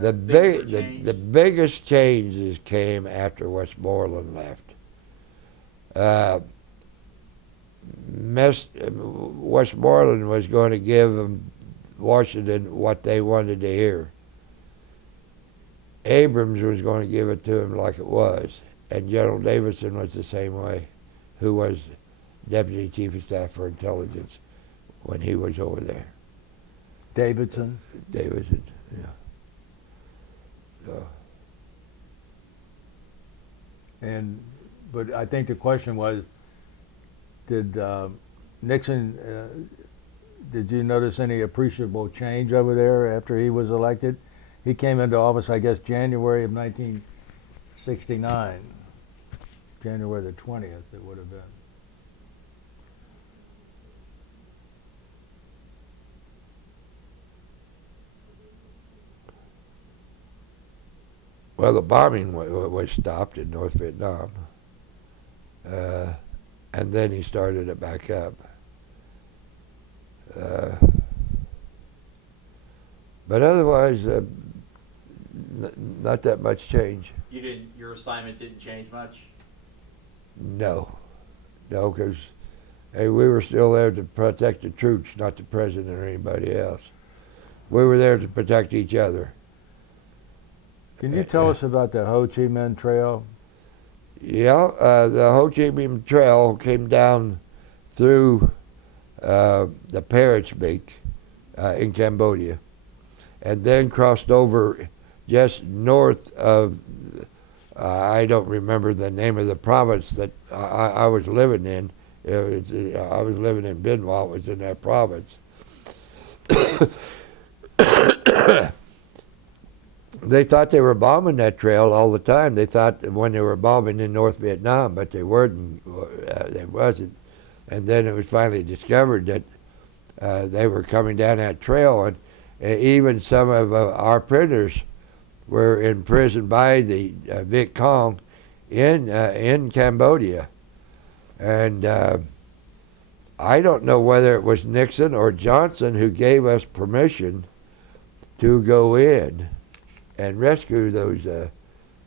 the biggest changes came after Westmoreland left. Westmoreland was going to give Washington what they wanted to hear. Abrams was going to give it to him like it was, and General Davidson was the same way, who was Deputy Chief of Staff for Intelligence when he was over there. Davidson? Davidson, yeah. So. But I think the question was, did Nixon, did you notice any appreciable change over there after he was elected? He came into office, I guess, January of 1969. January the 20th, it would have been. Well, the bombing was stopped in North Vietnam, and then he started it back up. But otherwise, not that much change. Your assignment didn't change much? No, because we were still there to protect the troops, not the president or anybody else. We were there to protect each other. Can you tell us about the Ho Chi Minh Trail? Yeah, the Ho Chi Minh Trail came down through the Parrots Beak in Cambodia, and then crossed over just north of, I don't remember the name of the province that I was living in. I was living in Bin while it was in that province. They thought they were bombing that trail all the time. They thought when they were bombing in North Vietnam, but they weren't. They wasn't. And then it was finally discovered that they were coming down that trail, and even some of our prisoners were imprisoned by the Viet Cong in Cambodia. And I don't know whether it was Nixon or Johnson who gave us permission to go in and rescue those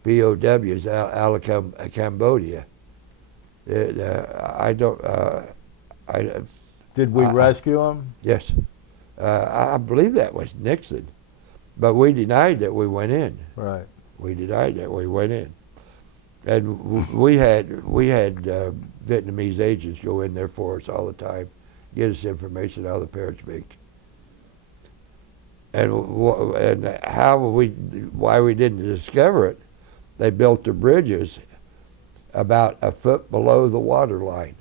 POWs out of Cambodia. I don't. Did we rescue them? Yes. I believe that was Nixon, but we denied that we went in. Right. We denied that we went in, and we had Vietnamese agents go in there for us all the time, get us information out of the parrot speak. And why we didn't discover it? They built the bridges about a foot below the water line.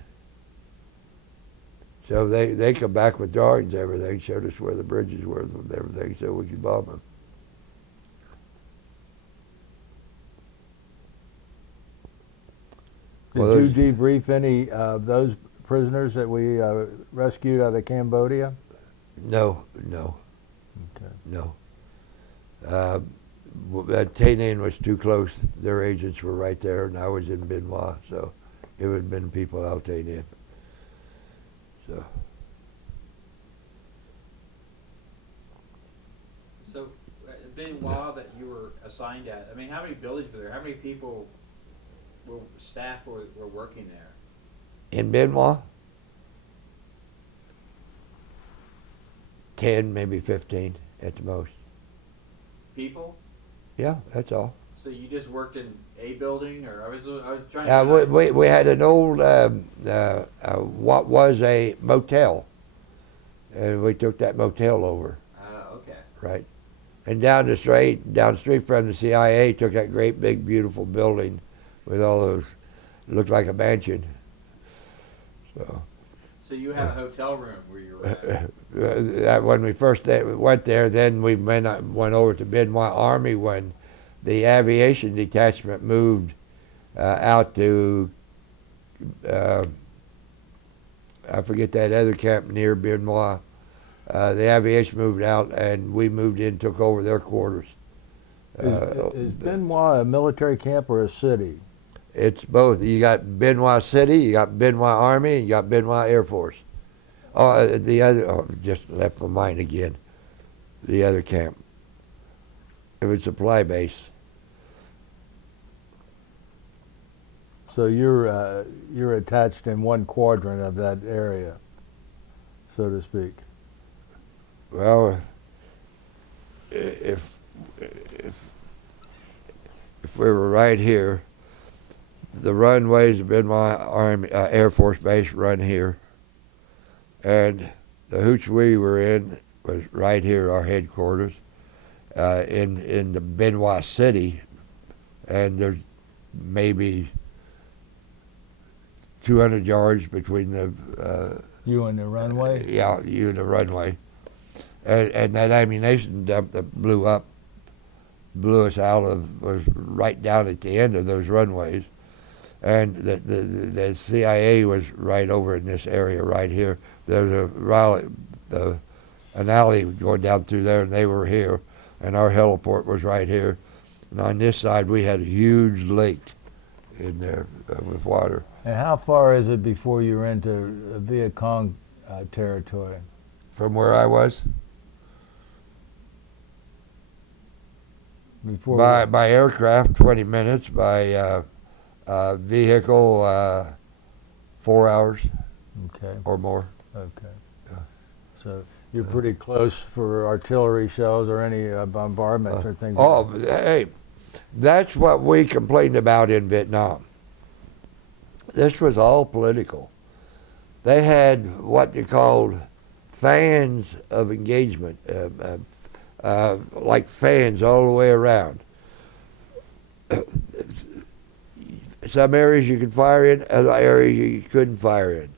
So they come back with drawings, everything, showed us where the bridges were and everything, so we could bomb them. Did you debrief any of those prisoners that we rescued out of Cambodia? No. Okay. No. Tay Ninh was too close. Their agents were right there, and I was in Bien Hoa, so it would have been people out Tay Ninh. So. So, Bien Hoa that you were assigned at, I mean, how many buildings were there? How many people staff were working there? In Bien Hoa? 10, maybe 15 at the most. People? Yeah, that's all. So you just worked in a building, or I was trying to. We had an old what was a motel, and we took that motel over, Okay. right? And down the street from the CIA, took that great big beautiful building with all those, looked like a mansion. So you had a hotel room where you were at. When we first went there, then we went over to Bien Hoa Army when the aviation detachment moved out to, I forget that other camp near Bien Hoa. The aviation moved out, and we moved in, took over their quarters. Is Bien Hoa a military camp or a city? It's both. You got Bien Hoa City, you got Bien Hoa Army, and you got Bien Hoa Air Force. The other, just left my mind again. The other camp. It was supply base. So you're attached in one quadrant of that area, so to speak. Well, if we were right here, the runways of Bien Hoa Army Air Force Base run here, and the hooch we were in was right here, our headquarters, in the Bien Hoa City, and there's maybe 200 yards between the You and the runway? yeah, you and the runway, and that ammunition dump that blew us out was right down at the end of those runways. And the CIA was right over in this area right here. There was an alley going down through there, and they were here. And our heliport was right here. And on this side, we had a huge lake in there with water. And how far is it before you're into Viet Cong territory? From where I was? By aircraft, 20 minutes. By vehicle, 4 hours Okay. or more. Okay. Yeah. So you're pretty close for artillery shells or any bombardments or things. Oh, like that. hey, that's what we complained about in Vietnam. This was all political. They had what they called fans of engagement, like fans all the way around. Some areas you could fire in, other areas you couldn't fire in.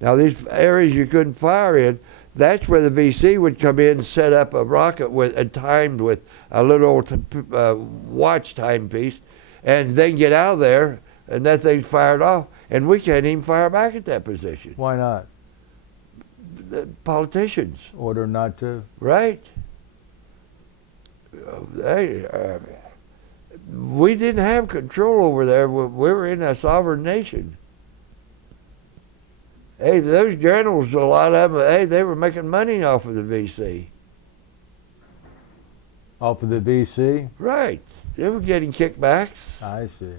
Now, these areas you couldn't fire in, that's where the VC would come in and set up a rocket timed with a little watch timepiece, and then get out of there, and that thing's fired off, and we can't even fire back at that position. Why not? The politicians, Order not to? right? We didn't have control over there. We were in a sovereign nation. Hey, those generals, a lot of them, hey, they were making money off of the VC. Off of the VC? Right. They were getting kickbacks. I see.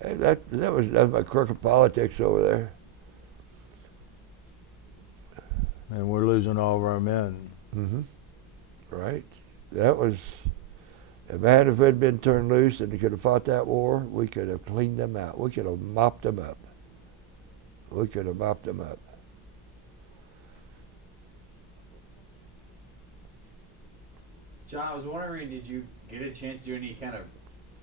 Hey, that was nothing but crooked politics over there. And we're losing all of our men. Mm-hmm. Right. That was, man, if it had been turned loose and they could have fought that war, we could have cleaned them out. We could have mopped them up. We could have mopped them up. John, I was wondering, did you get a chance to do any kind of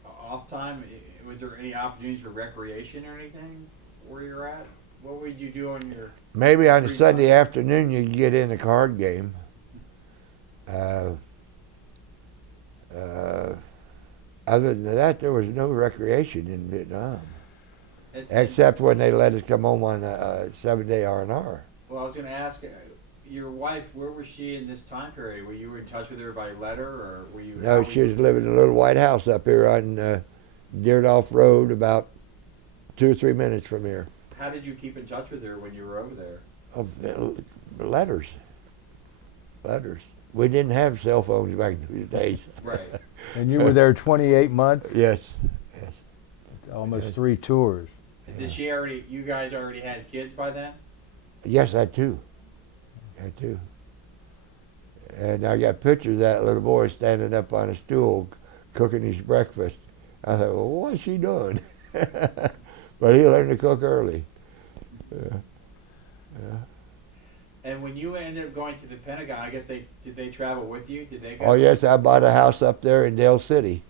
off time? Was there any opportunities for recreation or anything where you're at? What would you do on your? Maybe on a Free Sunday time. afternoon you could get in a card game. Uh, Other than that, there was no recreation in Vietnam, except when they let us come home on a 7-day R&R. Well, I was going to ask, your wife, where was she in this time period? Were you in touch with her by letter, or were you? No, she was living in a little white house up here on Deerdolf Road, about 2 or 3 minutes from here. How did you keep in touch with her when you were over there? Letters. Letters. We didn't have cell phones back in those days. Right. And you were there 28 months, Yes. Yes. almost Yes. 3 tours. Did she already? You guys already had kids by then? Yes, I too. I too. And I got pictures of that little boy standing up on a stool cooking his breakfast. I thought, well, what's he doing? But he learned to cook early. Yeah. Yeah. And when you ended up going to the Pentagon, I guess did they travel with you? Did they go? Oh, yes, I bought a house up there in Dale City.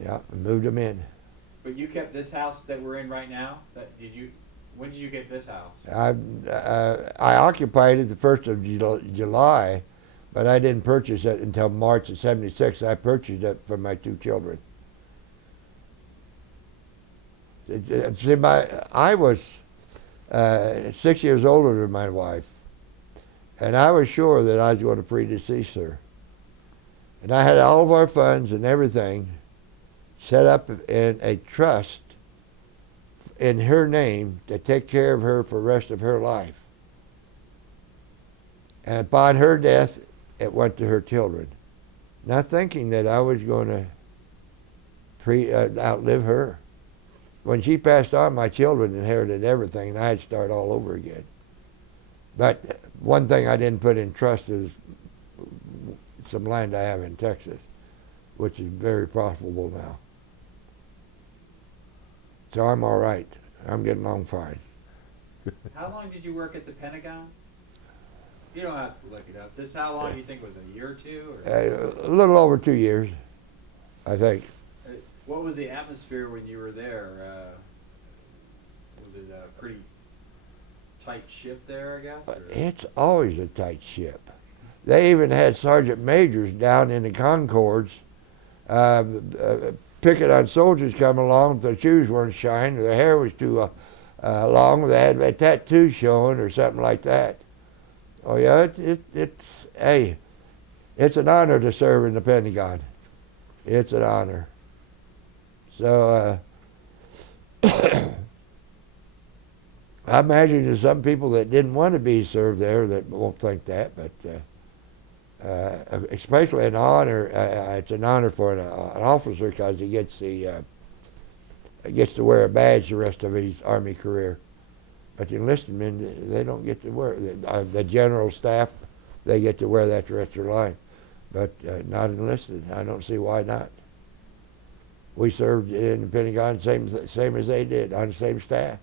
Yeah, and moved them in. But you kept this house that we're in right now? When did you get this house? I occupied it the 1st of July, but I didn't purchase it until March of '76. I purchased it for my 2 children. See, I was 6 years older than my wife, and I was sure that I was going to predecease her. And I had all of our funds and everything set up in a trust in her name to take care of her for the rest of her life. And upon her death, it went to her children, not thinking that I was going to outlive her. When she passed on, my children inherited everything, and I had to start all over again. But one thing I didn't put in trust is some land I have in Texas, which is very profitable now. So I'm all right. I'm getting along fine. How long did you work at the Pentagon? You don't have to look it up. How long do you think was it, a year or two? Or? A little over 2 years, I think. What was the atmosphere when you were there? Was it a pretty tight ship there, I guess? Or? It's always a tight ship. They even had sergeant majors down in the Concords picking on soldiers coming along. Their shoes weren't shined, or their hair was too long. They had a tattoo showing or something like that. Oh yeah, it's an honor to serve in the Pentagon. It's an honor. So I imagine there's some people that didn't want to be served there that won't think that, but especially an honor. It's an honor for an officer because he gets to wear a badge the rest of his Army career. But the enlisted men, they don't get to wear it. The general staff, they get to wear that the rest of their life, but not enlisted. I don't see why not. We served in the Pentagon same as they did, on the same staff.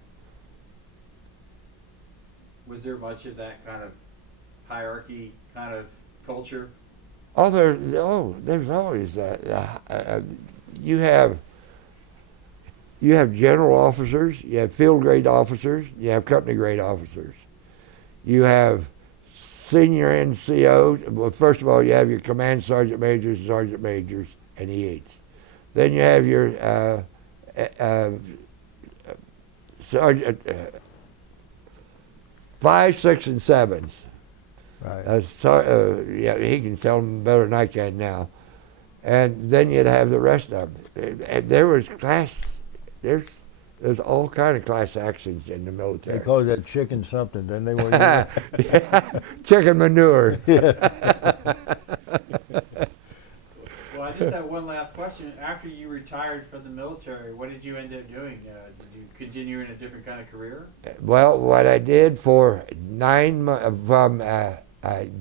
Was there much of that kind of hierarchy kind of culture? There's always that. You have general officers, you have field grade officers, you have company grade officers. You have senior NCOs. Well, first of all, you have your command sergeant majors, and EAs. Then you have your sergeant 5, 6, and 7s. Right. Yeah, he can tell them better than I can now. And then you'd have the rest of them. There was there's all kind of class actions in the military. They called that chicken something, didn't they? Yeah, chicken manure. Well, I just have one last question. After you retired from the military, what did you end up doing? Did you continue in a different kind of career? Well, what I did for 9 months, from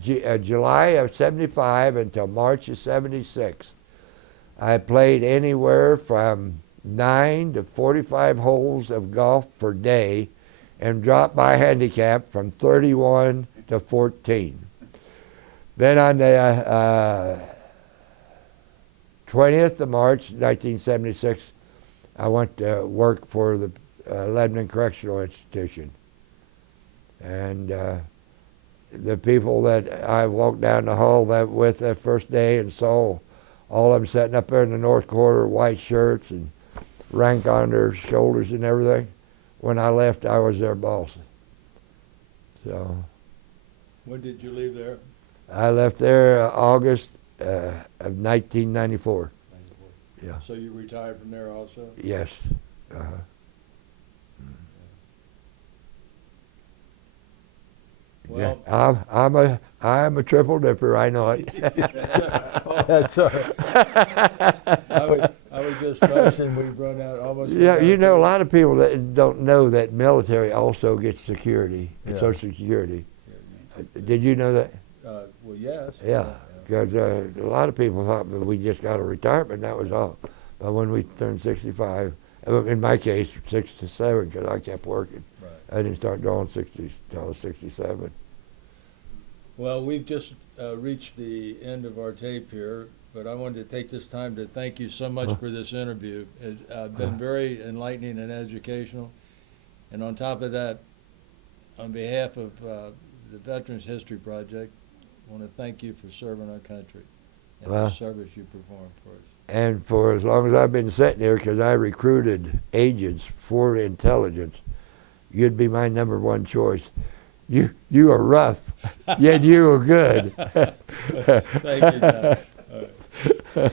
July of 75 until March of 76. I played anywhere from 9 to 45 holes of golf per day and dropped my handicap from 31 to 14. Then on the 20th of March 1976, I went to work for the Lebanon Correctional Institution. And the people that I walked down the hall with that first day and saw all of them sitting up there in the north quarter, white shirts and rank on their shoulders and everything. When I left, I was their boss. So When did you leave there? I left there August of 1994. Yeah. So you retired from there also? Yes. Uh-huh. Well, Yeah, I'm a triple dipper. I know it. oh, that's all right. I was just noticing we've run out almost. Yeah, you know, a lot of people that don't know that military also gets security, Yeah. Social Security. Did you know that? Well, yes. Yeah, because a lot of people thought that we just got a retirement, that was all. But when we turned 65, in my case, 67, because I kept working. Right. I didn't start drawing 60 till I was 67. Well, we've just reached the end of our tape here, but I wanted to take this time to thank you so much for this interview. It's been very enlightening and educational. And on top of that, on behalf of the Veterans History Project, I want to thank you for serving our country and Well, the service you performed for us. And for as long as I've been sitting here, because I recruited agents for intelligence, you'd be my number one choice. You are rough, yet you are good. Thank you, John. All right.